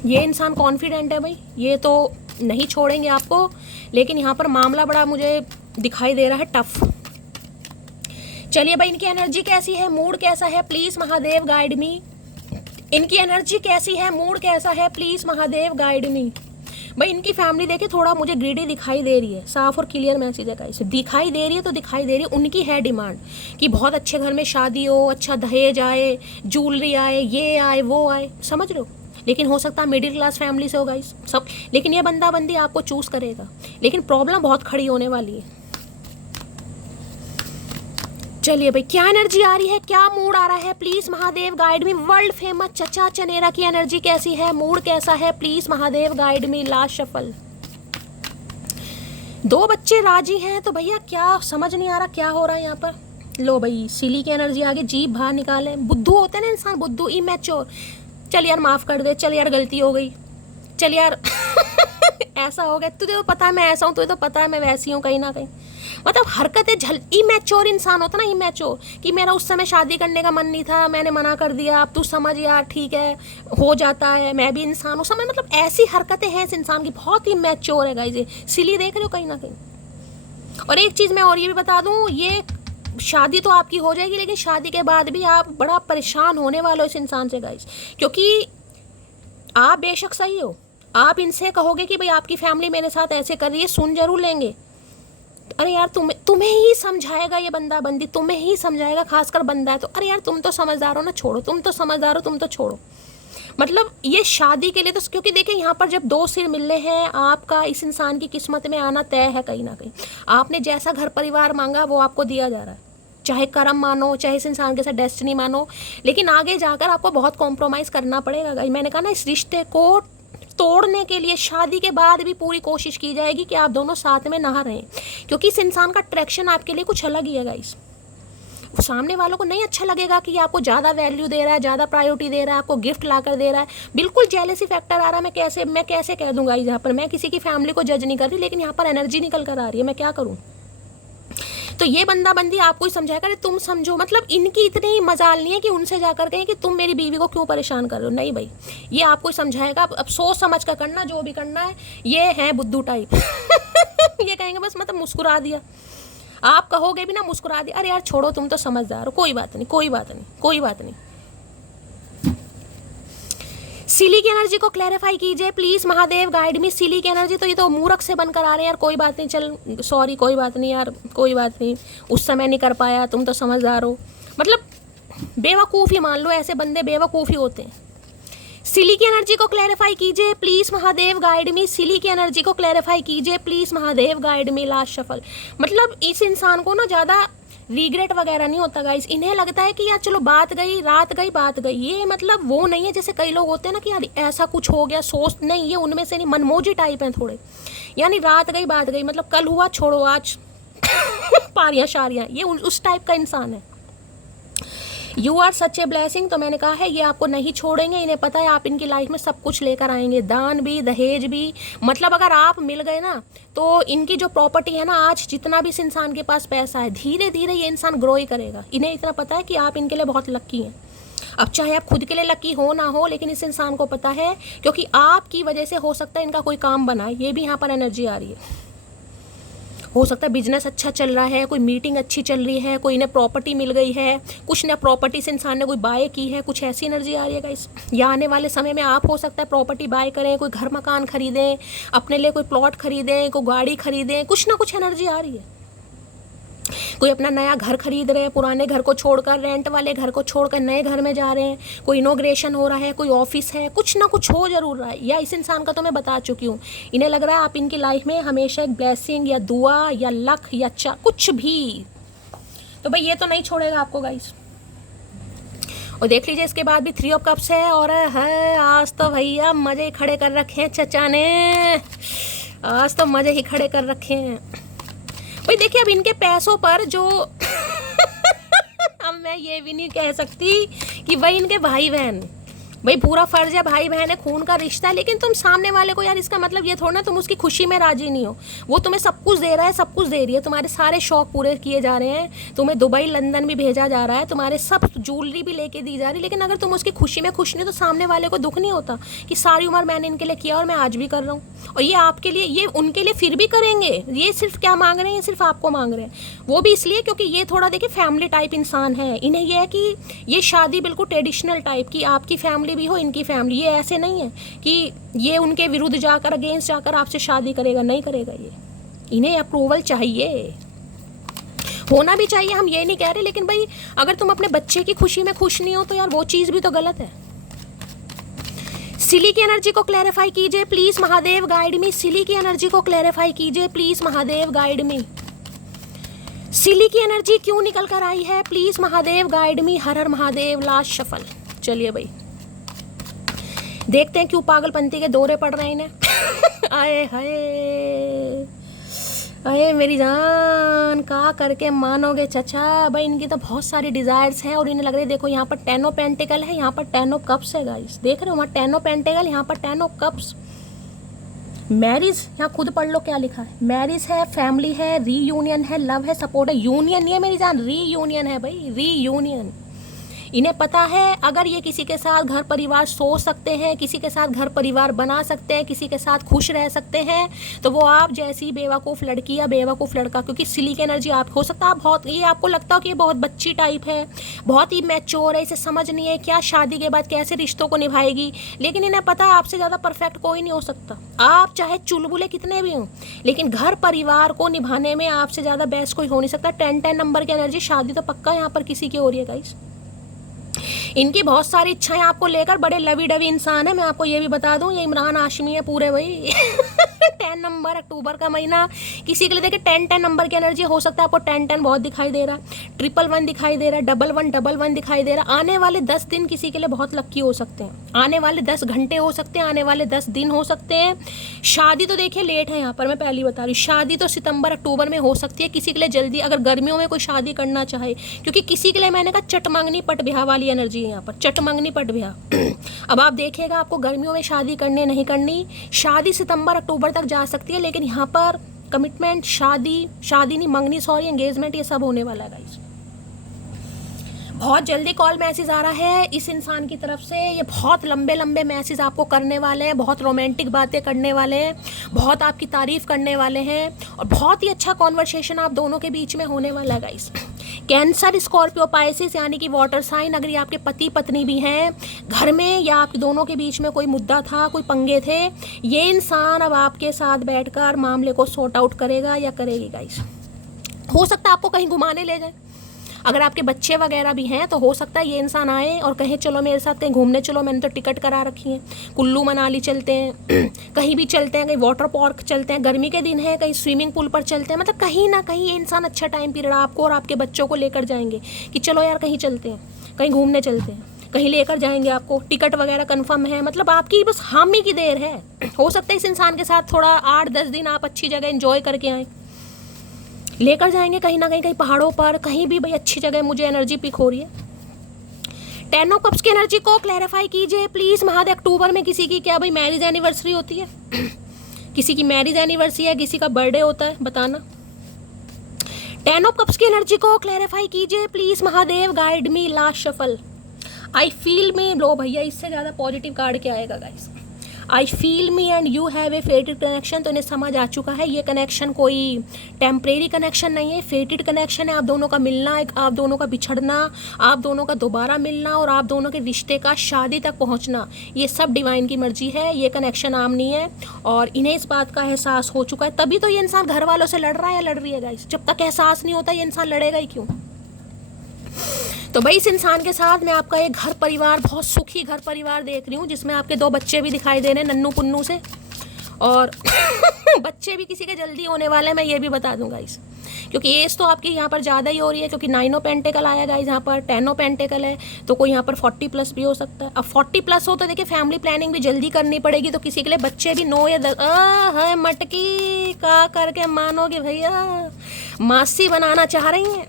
ये इंसान कॉन्फिडेंट है भाई, ये तो नहीं छोड़ेंगे आपको, लेकिन यहाँ पर मामला बड़ा मुझे दिखाई दे रहा है टफ। चलिए भाई, इनकी एनर्जी कैसी है, मूड कैसा है, प्लीज महादेव गाइड मी। इनकी एनर्जी कैसी है, मूड कैसा है, प्लीज महादेव गाइड मी। भाई इनकी फैमिली देखे, थोड़ा मुझे ग्रीडी दिखाई दे रही है, साफ और क्लियर मैसेज है गाइस, दिखाई दे रही है तो दिखाई दे रही है। उनकी है डिमांड कि बहुत अच्छे घर में शादी हो, अच्छा दहेज आए, ज्वेलरी आए, ये आए, वो आए, समझ रहे हो? लेकिन हो सकता है मिडिल क्लास फैमिली से हो गाइस सब, लेकिन ये बंदा बंदी आपको चूज करेगा, लेकिन प्रॉब्लम बहुत खड़ी होने वाली है। चलिए भाई, क्या एनर्जी आ रही है, क्या मूड आ रहा है, please Mahadev guide me. World famous चचा चनेरा की एनर्जी कैसी है, मूड कैसा है, please Mahadev guide me. Last shuffle, 2 बच्चे राजी हैं, तो भैया क्या समझ नहीं आ रहा क्या हो रहा है यहाँ पर। लो भाई, सिली की एनर्जी आ गई, जीभ बाहर निकाले, बुद्धू होते हैं ना इंसान, बुद्धू, इमैच्योर। चल यार माफ कर दे, चल यार गलती हो गई, चल यार ऐसा हो गया, तुझे तो पता है मैं ऐसा हूँ, तुझे तो पता है मैं वैसी हूँ, कहीं ना कहीं मतलब हरकतें इमेच्योर इंसान होता ना, इमेच्योर, कि मेरा उस समय शादी करने का मन नहीं था, मैंने मना कर दिया, अब तू समझ यार, ठीक है हो जाता है, मैं भी इंसान हूँ समय, मतलब ऐसी हरकतें हैं इस इंसान की, बहुत ही इमेच्योर है गाइस, ये सिली देख रहे हो कहीं ना कहीं। और एक चीज़ मैं और ये भी बता दूँ, ये शादी तो आपकी हो जाएगी, लेकिन शादी के बाद भी आप बड़ा परेशान होने वाले हो इस इंसान से गाइस, क्योंकि आप बेशक सही हो, आप इनसे कहोगे कि भाई आपकी फैमिली मेरे साथ ऐसे कर रही है, सुन जरूर लेंगे, अरे यार तुम्हें ही समझाएगा ये बंदा बंदी, तुम्हें ही समझाएगा, खासकर बंदा है तो, अरे यार तुम तो समझदार हो ना, छोड़ो, तुम तो समझदार हो, तुम तो छोड़ो। मतलब ये शादी के लिए तो, क्योंकि देखिए यहाँ पर जब दो सिर मिलने हैं, आपका इस इंसान की किस्मत में आना तय है कहीं ना कहीं। आपने जैसा घर परिवार मांगा वो आपको दिया जा रहा है, चाहे कर्म मानो, चाहे इस इंसान के साथ डेस्टिनी मानो, लेकिन आगे जाकर आपको बहुत कॉम्प्रोमाइज़ करना पड़ेगा। मैंने कहा ना, इस रिश्ते को तोड़ने के लिए शादी के बाद भी पूरी कोशिश की जाएगी कि आप दोनों साथ में ना रहें, क्योंकि इस इंसान का अट्रैक्शन आपके लिए कुछ अलग ही है गाइस। सामने वालों को नहीं अच्छा लगेगा कि आपको ज़्यादा वैल्यू दे रहा है, ज़्यादा प्रायोरिटी दे रहा है, आपको गिफ्ट ला कर दे रहा है, बिल्कुल जेलेसी फैक्टर आ रहा है। मैं कैसे कह दूंगा, यहाँ पर मैं किसी की फैमिली को जज नहीं कर रही, लेकिन यहाँ पर एनर्जी निकल कर आ रही है, मैं क्या करूँ। तो ये बंदा बंदी आपको ही समझाएगा, अरे तुम समझो, मतलब इनकी इतनी मजाल नहीं है कि उनसे जाकर कहें कि तुम मेरी बीवी को क्यों परेशान कर रहे हो, नहीं भाई, ये आपको ही समझाएगा। अब सोच समझ कर करना, जो भी करना है, ये है बुद्धू टाइप। ये कहेंगे बस, मतलब मुस्कुरा दिया, आप कहोगे भी ना मुस्कुरा दिया, अरे यार छोड़ो, तुम तो समझदार हो, कोई बात नहीं, कोई बात नहीं, कोई बात नहीं। सिली की एनर्जी को क्लैरिफाई कीजिए प्लीज, महादेव गाइड मी। सिली की एनर्जी, तो ये तो मूर्ख से बनकर आ रहे हैं यार, कोई बात नहीं, चल सॉरी, कोई बात नहीं यार, कोई बात नहीं, उस समय नहीं कर पाया, तुम तो समझदार हो, मतलब बेवकूफ़ ही मान लो, ऐसे बंदे बेवकूफ़ ही होते हैं। सिली की एनर्जी को क्लैरिफाई कीजिए प्लीज, महादेव गाइड मी। सिली की एनर्जी को क्लैरिफाई कीजिए please, Mahadev guide me. Last shuffle, मतलब इस इंसान को ना ज़्यादा रिग्रेट वगैरह नहीं होता गाइस, इन्हें लगता है कि यार चलो बात गई, रात गई, बात गई। ये मतलब वो नहीं है जैसे कई लोग होते हैं ना कि यार ऐसा कुछ हो गया, सोच नहीं, ये उनमें से नहीं, मनमोजी टाइप हैं थोड़े, यानी रात गई बात गई, मतलब कल हुआ छोड़ो आज, पारियां शारियां, ये उस टाइप का इंसान है। You are such a blessing, तो मैंने कहा है ये आपको नहीं छोड़ेंगे, इन्हें पता है आप इनकी लाइफ में सब कुछ लेकर आएंगे, दान भी, दहेज भी, मतलब अगर आप मिल गए ना तो इनकी जो प्रॉपर्टी है ना, आज जितना भी इस इंसान के पास पैसा है, धीरे धीरे ये इंसान ग्रो ही करेगा। इन्हें इतना पता है कि आप इनके लिए बहुत लक्की हैं। अब चाहे आप खुद के लिए लकी हो ना हो, लेकिन इस इंसान को पता है, क्योंकि आपकी वजह से हो सकता है इनका कोई काम बना, ये भी यहाँ पर एनर्जी आ रही है। हो सकता है बिजनेस अच्छा चल रहा है, कोई मीटिंग अच्छी चल रही है, कोई इन्हें प्रॉपर्टी मिल गई है, कुछ ना प्रॉपर्टी से इंसान ने कोई बाय की है, कुछ ऐसी एनर्जी आ रही है गाइस। या आने वाले समय में आप हो सकता है प्रॉपर्टी बाय करें, कोई घर मकान खरीदें, अपने लिए कोई प्लॉट खरीदें, कोई गाड़ी खरीदें, कुछ ना कुछ एनर्जी आ रही है। कोई अपना नया घर खरीद रहे हैं, पुराने घर को छोड़कर, रेंट वाले घर को छोड़कर नए घर में जा रहे हैं, कोई इनॉग्रेशन हो रहा है, कोई ऑफिस है, कुछ ना कुछ हो जरूर रहा है। या इस इंसान का तो मैं बता चुकी हूँ, इन्हें लग रहा है आप इनकी लाइफ में हमेशा एक ब्लेसिंग या दुआ या लक या कुछ भी, तो भाई ये तो नहीं छोड़ेगा आपको गाइस। और देख लीजिए इसके बाद भी 3 ऑफ कप्स है, और है आज तो भैया मजे ही खड़े कर रखे हैं चचा ने, आज तो मजे ही खड़े कर रखे हैं भाई। देखिए अब इनके पैसों पर जो अब मैं ये भी नहीं कह सकती कि भाई इनके भाई बहन, भाई पूरा फर्ज है, भाई बहन है, खून का रिश्ता है, लेकिन तुम सामने वाले को यार, इसका मतलब ये थोड़ा ना तुम उसकी खुशी में राजी नहीं हो। वो तुम्हें सब कुछ दे रहा है, सब कुछ दे रही है, तुम्हारे सारे शौक पूरे किए जा रहे हैं, तुम्हें दुबई लंदन भी भेजा जा रहा है, तुम्हारे सब ज्वेलरी भी लेके दी जा रही है, लेकिन अगर तुम उसकी खुशी में खुश नहीं हो तो सामने वाले को दुख नहीं होता कि सारी उम्र मैंने इनके लिए किया और मैं आज भी कर रहा हूँ, और ये आपके लिए, ये उनके लिए फिर भी करेंगे। ये सिर्फ क्या मांग रहे हैं, ये सिर्फ आपको मांग रहे हैं, वो भी इसलिए क्योंकि ये थोड़ा देखिए फैमिली टाइप इंसान है। इन्हें यह है कि ये शादी बिल्कुल ट्रेडिशनल टाइप की, आपकी फैमिली भी हो, इनकी फैमिली, ये ऐसे नहीं है कि ये उनके विरुद्ध जाकर, अगेंस्ट जाकर आपसे शादी करेगा, नहीं करेगा। ये इन्हें अप्रूवल चाहिए, होना भी चाहिए, हम ये नहीं कह रहे, लेकिन भाई अगर तुम अपने बच्चे की खुशी में खुश नहीं हो तो यार वो चीज भी तो गलत है। सिली की एनर्जी को क्लैरिफाई कीजिए प्लीज, महादेव गाइड मी। सिली की एनर्जी को क्लैरिफाई कीजिए प्लीज, महादेव गाइड मी। सिली की एनर्जी क्यों निकल कर आई है प्लीज, महादेव गाइड मी। हर हर महादेव। लास्ट शफल, चलिए भाई देखते हैं क्यों पागलपंती के दौरे पड़ रहे हैं इन्हें। आए हाय, अरे मेरी जान, का करके मानोगे चचा। भाई इनकी तो बहुत सारी डिजायर्स हैं और इन्हें लग रही है, देखो यहाँ पर 10 ऑफ पेंटिकल है, यहाँ पर 10 ऑफ कप्स है गाइस, देख रहे हो, वहाँ 10 ऑफ पेंटिकल, यहाँ पर 10 ऑफ कप्स। मैरिज, यहाँ खुद पढ़ लो क्या लिखा है। मैरिज है, फैमिली है, रीयूनियन है, लव है, सपोर्ट है। यूनियन नहीं है मेरी जान, रीयूनियन है भाई, रीयूनियन। इन्हें पता है अगर ये किसी के साथ घर परिवार सोच सकते हैं, किसी के साथ घर परिवार बना सकते हैं, किसी के साथ खुश रह सकते हैं, तो वो आप जैसी बेवकूफ़ लड़की या बेवकूफ़ लड़का, क्योंकि सिली की एनर्जी आप हो सकता है, आप बहुत, ये आपको लगता हो कि ये बहुत बच्ची टाइप है, बहुत ही मैच्योर है, इसे समझ नहीं है क्या शादी के बाद कैसे रिश्तों को निभाएगी, लेकिन इन्हें पता है आपसे ज़्यादा परफेक्ट कोई नहीं हो सकता। आप चाहे चुलबुले कितने भी हों, लेकिन घर परिवार को निभाने में आपसे ज़्यादा बेस्ट कोई हो नहीं सकता। 10 नंबर की एनर्जी, शादी तो पक्का यहाँ पर किसी की हो रही है गाइस। इनकी बहुत सारी इच्छाएं आपको लेकर, बड़े लवी डवी इंसान है, मैं आपको ये भी बता दूं, ये इमरान हाशमी है पूरे भाई। 10 नंबर, अक्टूबर का महीना किसी के लिए देखिए 10 नंबर की एनर्जी हो सकता है आपको 10 बहुत दिखाई दे रहा, 111 दिखाई दे रहा, 11 दिखाई दे रहा। आने वाले 10 दिन किसी के लिए बहुत लक्की हो सकते हैं, आने वाले 10 घंटे हो सकते हैं, आने वाले 10 दिन हो सकते हैं। शादी तो देखिए लेट है यहाँ पर, मैं पहली बता रही हूँ, शादी तो सितंबर अक्टूबर में हो सकती है, किसी के लिए जल्दी, अगर गर्मियों में कोई शादी करना चाहे, क्योंकि किसी के लिए मैंने कहा चटमंगनी पट ब्याह वाली एनर्जी है यहाँ पर, चटमंगनी पट ब्याह। अब आप देखिएगा आपको गर्मियों में शादी करनी नहीं करनी, शादी सितंबर अक्टूबर तक जा सकती है, लेकिन यहाँ पर कमिटमेंट, शादी नहीं, मंगनी सॉरी, एंगेजमेंट, ये सब होने वाला है गाइस। बहुत जल्दी कॉल मैसेज आ रहा है इस इंसान की तरफ से, ये बहुत लंबे लंबे मैसेज आपको करने वाले हैं, बहुत रोमांटिक बातें करने वाले हैं, बहुत आपकी तारीफ करने वाले हैं, और बहुत ही अच्छा कॉन्वर्सेशन आप दोनों के बीच में होने वाला है गाइस। कैंसर, स्कॉर्पियो, पाइसिस यानी कि वाटर साइन, अगर ये आपके पति पत्नी भी हैं, घर में या आप दोनों के बीच में कोई मुद्दा था, कोई पंगे थे, ये इंसान अब आपके साथ बैठकर मामले को सॉर्ट आउट करेगा या करेगी गाइस। हो सकता है आपको कहीं घुमाने ले जाए, अगर आपके बच्चे वगैरह भी हैं तो हो सकता है ये इंसान आए और कहे चलो मेरे साथ कहीं घूमने चलो, मैंने तो टिकट करा रखी है, कुल्लू मनाली चलते हैं, कहीं भी चलते हैं, कहीं वाटर पार्क चलते हैं, गर्मी के दिन है कहीं स्विमिंग पूल पर चलते हैं, मतलब कहीं ना कहीं ये इंसान अच्छा टाइम पीरियड आपको और आपके बच्चों को लेकर जाएंगे कि चलो यार कहीं चलते हैं, कहीं घूमने चलते हैं, कहीं लेकर जाएंगे आपको, टिकट वगैरह कंफर्म है, मतलब आपकी बस हामी की देर है। हो सकता है इस इंसान के साथ थोड़ा 8-10 दिन आप अच्छी जगह एंजॉय करके आएँ, लेकर जाएंगे कहीं ना कहीं, कहीं पहाड़ों पर, कहीं भी भाई अच्छी जगह, मुझे एनर्जी पिक हो रही है। 10 ऑफ कप्स की एनर्जी को क्लैरिफाई कीजिए प्लीज महादेव। अक्टूबर में किसी की क्या भाई मैरिज एनिवर्सरी होती है? किसी की मैरिज एनिवर्सरी है, किसी का बर्थडे होता है, बताना। 10 ऑफ कप्स की एनर्जी को क्लैरिफाई कीजिए please Mahadev, guide me last shuffle. I feel me, लो भैया इससे ज़्यादा पॉजिटिव कार्ड क्या आएगा guys. I feel me and you have a fated connection, तो इन्हें समझ आ चुका है ये कनेक्शन कोई टेम्परेरी कनेक्शन नहीं है, फेटेड कनेक्शन है। आप दोनों का मिलना, एक आप दोनों का बिछड़ना, आप दोनों का दोबारा मिलना और आप दोनों के रिश्ते का शादी तक पहुंचना, ये सब डिवाइन की मर्जी है, ये कनेक्शन आम नहीं है। और इन्हें इस बात का एहसास हो चुका है, तभी तो ये इंसान घर वालों से लड़ रहा है या लड़ रही है गाइस। जब तक एहसास नहीं होता ये इंसान लड़ेगा ही क्यों। तो भाई इस इंसान के साथ मैं आपका एक घर परिवार, बहुत सुखी घर परिवार देख रही हूँ, जिसमें आपके 2 बच्चे भी दिखाई दे रहे हैं नन्नू पुन्नू से, और बच्चे भी किसी के जल्दी होने वाले हैं, मैं ये भी बता दूंगा इस, क्योंकि एज तो आपकी यहाँ पर ज़्यादा ही हो रही है, क्योंकि 9 ऑफ पेंटिकल आया गाइस, यहाँ पर 10 ऑफ पेंटिकल है, तो कोई यहाँ पर 40+ भी हो सकता है। अब 40+ हो तो देखिए फैमिली प्लानिंग भी जल्दी करनी पड़ेगी, तो किसी के लिए बच्चे भी 9 या 10 है मटकी का करके मानोगे भैया, मासी बनाना चाह रही हैं।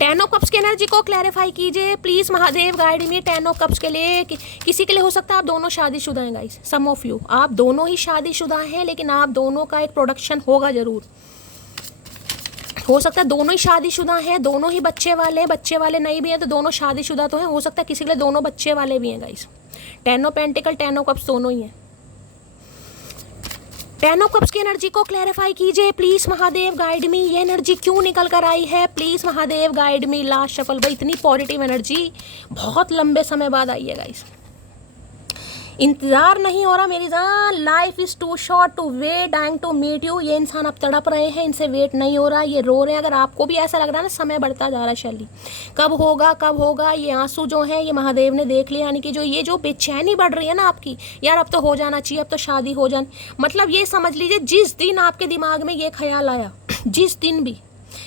10 ऑफ कप्स की एनर्जी को क्लैरिफाई कीजिए please Mahadev, guide me. 10 of cups के लिए किसी के लिए हो सकता है आप दोनों शादीशुदा हैं गाइस, सम ऑफ यू आप दोनों ही शादीशुदा हैं, लेकिन आप दोनों का एक प्रोडक्शन होगा जरूर। हो सकता है दोनों ही शादीशुदा हैं, दोनों ही बच्चे वाले हैं, बच्चे वाले नहीं भी हैं तो दोनों शादीशुदा तो हैं, हो सकता है किसी के लिए दोनों बच्चे वाले भी हैं guys. 10 of pentacle, 10 of cups दोनों ही हैं। 10 ऑफ कप्स की एनर्जी को क्लैरिफाई कीजिए प्लीज महादेव, गाइड मी। ये एनर्जी क्यों निकल कर आई है please Mahadev, guide me last shuffle. भाई इतनी पॉजिटिव एनर्जी बहुत लंबे समय बाद आई है गाइस, इंतजार नहीं हो रहा मेरी जान। Life is too short to wait, dying to meet you. ये इंसान अब तड़प रहे हैं, इनसे वेट नहीं हो रहा, ये रो रहे हैं। अगर आपको भी ऐसा लग रहा है ना समय बढ़ता जा रहा है शैली, कब होगा कब होगा, ये आंसू जो हैं ये महादेव ने देख लिया, यानी कि जो ये जो बेचैनी बढ़ रही है ना आपकी, यार अब तो हो जाना चाहिए, अब तो शादी हो जानी, मतलब ये समझ लीजिए जिस दिन आपके दिमाग में ये ख्याल आया, जिस दिन भी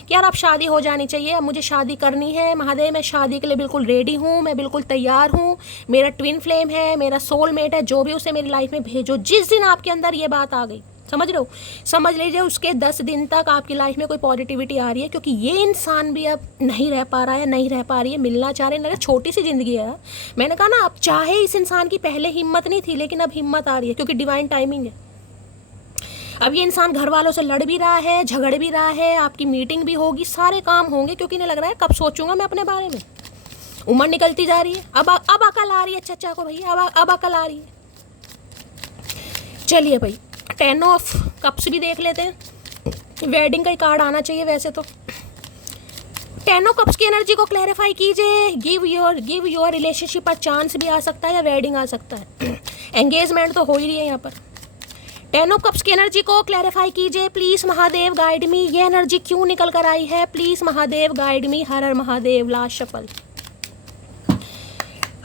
कि यार अब शादी हो जानी चाहिए, अब मुझे शादी करनी है महादेव, मैं शादी के लिए बिल्कुल रेडी हूँ, मैं बिल्कुल तैयार हूँ, मेरा ट्विन फ्लेम है, मेरा सोलमेट है, जो भी उसे मेरी लाइफ में भेजो। जिस दिन आपके अंदर ये बात आ गई, समझ रहे हो? समझ लीजिए उसके 10 दिन तक आपकी लाइफ में कोई पॉजिटिविटी आ रही है, क्योंकि ये इंसान भी अब नहीं रह पा रहा है, नहीं रह पा रही है, मिलना चाह रहे हैं। छोटी सी ज़िंदगी है। मैंने कहा ना, अब चाहे इस इंसान की पहले हिम्मत नहीं थी, लेकिन अब हिम्मत आ रही है, क्योंकि डिवाइन टाइमिंग है। अब ये इंसान घर वालों से लड़ भी रहा है, झगड़ भी रहा है, आपकी मीटिंग भी होगी, सारे काम होंगे, क्योंकि इन्हें लग रहा है कब सोचूंगा मैं अपने बारे में। उम्र निकलती जा रही है, अब अकल आ रही है चचा को भैया, अब अकल आ रही है। चलिए भाई, 10 ऑफ कप्स भी देख लेते हैं। वेडिंग का ही कार्ड आना चाहिए वैसे तो। 10 ऑफ कप्स की एनर्जी को क्लैरिफाई कीजिए। गिव योर रिलेशनशिप पर चांस भी आ सकता है या वेडिंग आ सकता है। एंगेजमेंट तो हो ही रही है यहाँ पर। 10 ऑफ कप्स की एनर्जी को क्लैरिफाई कीजिए प्लीज महादेव, गाइड मी। ये एनर्जी क्यों निकल कर आई है? Please Mahadev guide me. हर हर Mahadev. Last shuffle.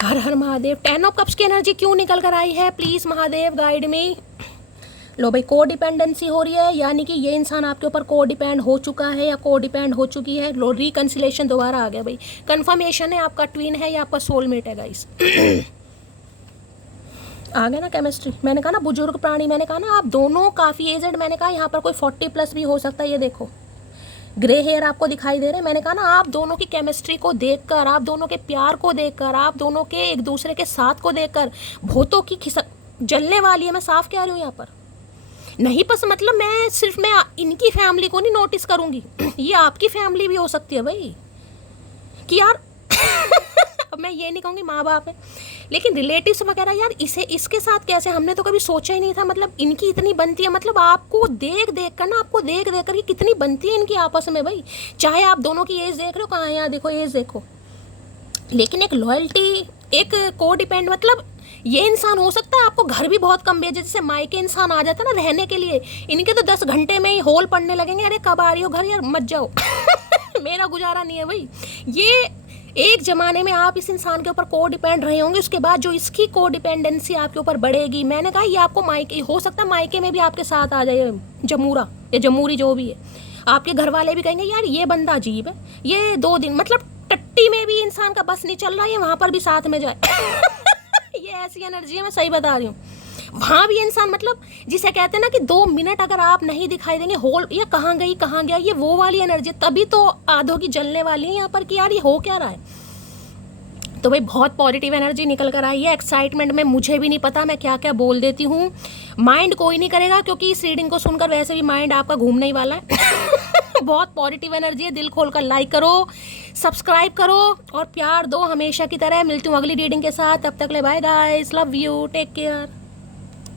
Her her Mahadev. 10 of cups की एनर्जी क्यों निकल कर आई है? Please Mahadev guide me. लो भाई, को डिपेंडेंसी हो रही है, यानी कि ये इंसान आपके ऊपर को डिपेंड हो चुका है या को डिपेंड हो चुकी है। लो, रिकंसिलेशन दोबारा आ गया भाई। कंफर्मेशन है आपका ट्विन है या आपका सोलमेट है गाइस। आ गया ना केमिस्ट्री। मैंने कहा ना बुजुर्ग प्राणी, मैंने कहा ना आप दोनों काफ़ी एजड, मैंने कहा यहाँ पर कोई 40+ भी हो सकता है। ये देखो ग्रे हेयर आपको दिखाई दे रहे हैं। मैंने कहा ना आप दोनों की केमिस्ट्री को देखकर, आप दोनों के प्यार को देखकर, आप दोनों के एक दूसरे के साथ को देखकर भूतों की जलने वाली है। मैं साफ कह रही हूँ यहाँ पर नहीं पसंद, मतलब मैं इनकी फैमिली को नहीं नोटिस करूँगी। ये आपकी फैमिली भी हो सकती है भाई, कि यार अब मैं ये नहीं कहूँगी माँ बाप है, लेकिन रिलेटिव्स वगैरह यार इसके साथ कैसे, हमने तो कभी सोचा ही नहीं था। मतलब इनकी इतनी बनती है, मतलब आपको देख देख कर ये कितनी बनती है इनकी आपस में भाई। चाहे आप दोनों की एज देख रहे हो, कहाँ यहाँ देखो एज देखो, लेकिन एक लॉयल्टी, एक को डिपेंड, मतलब ये इंसान हो सकता है आपको घर भी बहुत कम भेजे। जैसे मायके इंसान आ जाता है ना रहने के लिए, इनके तो 10 घंटे में ही होल पड़ने लगेंगे। अरे कब आ रही हो घर यार, मत जाओ। मेरा गुजारा नहीं है भाई। ये एक ज़माने में आप इस इंसान के ऊपर को डिपेंड रहे होंगे, उसके बाद जो इसकी को डिपेंडेंसी आपके ऊपर बढ़ेगी। मैंने कहा ये आपको मायके, हो सकता है मायके में भी आपके साथ आ जाए जमूरा या जमूरी जो भी है। आपके घर वाले भी कहेंगे यार ये बंदा अजीब है, ये 2 दिन, मतलब टट्टी में भी इंसान का बस नहीं चल रहा है, वहाँ पर भी साथ में जाए। ये ऐसी एनर्जी है, मैं सही बता रही हूँ। वहाँ भी इंसान, मतलब जिसे कहते हैं ना कि 2 मिनट अगर आप नहीं दिखाई देंगे, होल ये कहाँ गई कहाँ गया, ये वो वाली एनर्जी। तभी तो आधों की जलने वाली है यहाँ पर कि यार ये हो क्या रहा है। तो भाई बहुत पॉजिटिव एनर्जी निकल कर आई है। एक्साइटमेंट में मुझे भी नहीं पता मैं क्या क्या बोल देती हूँ। माइंड कोई नहीं करेगा, क्योंकि इस रीडिंग को सुनकर वैसे भी माइंड आपका घूमने ही वाला है। बहुत पॉजिटिव एनर्जी है। दिल खोलकर लाइक करो, सब्सक्राइब करो और प्यार दो हमेशा की तरह। मिलती हूँ अगली रीडिंग के साथ। तब तक ले bye guys, love you, take care.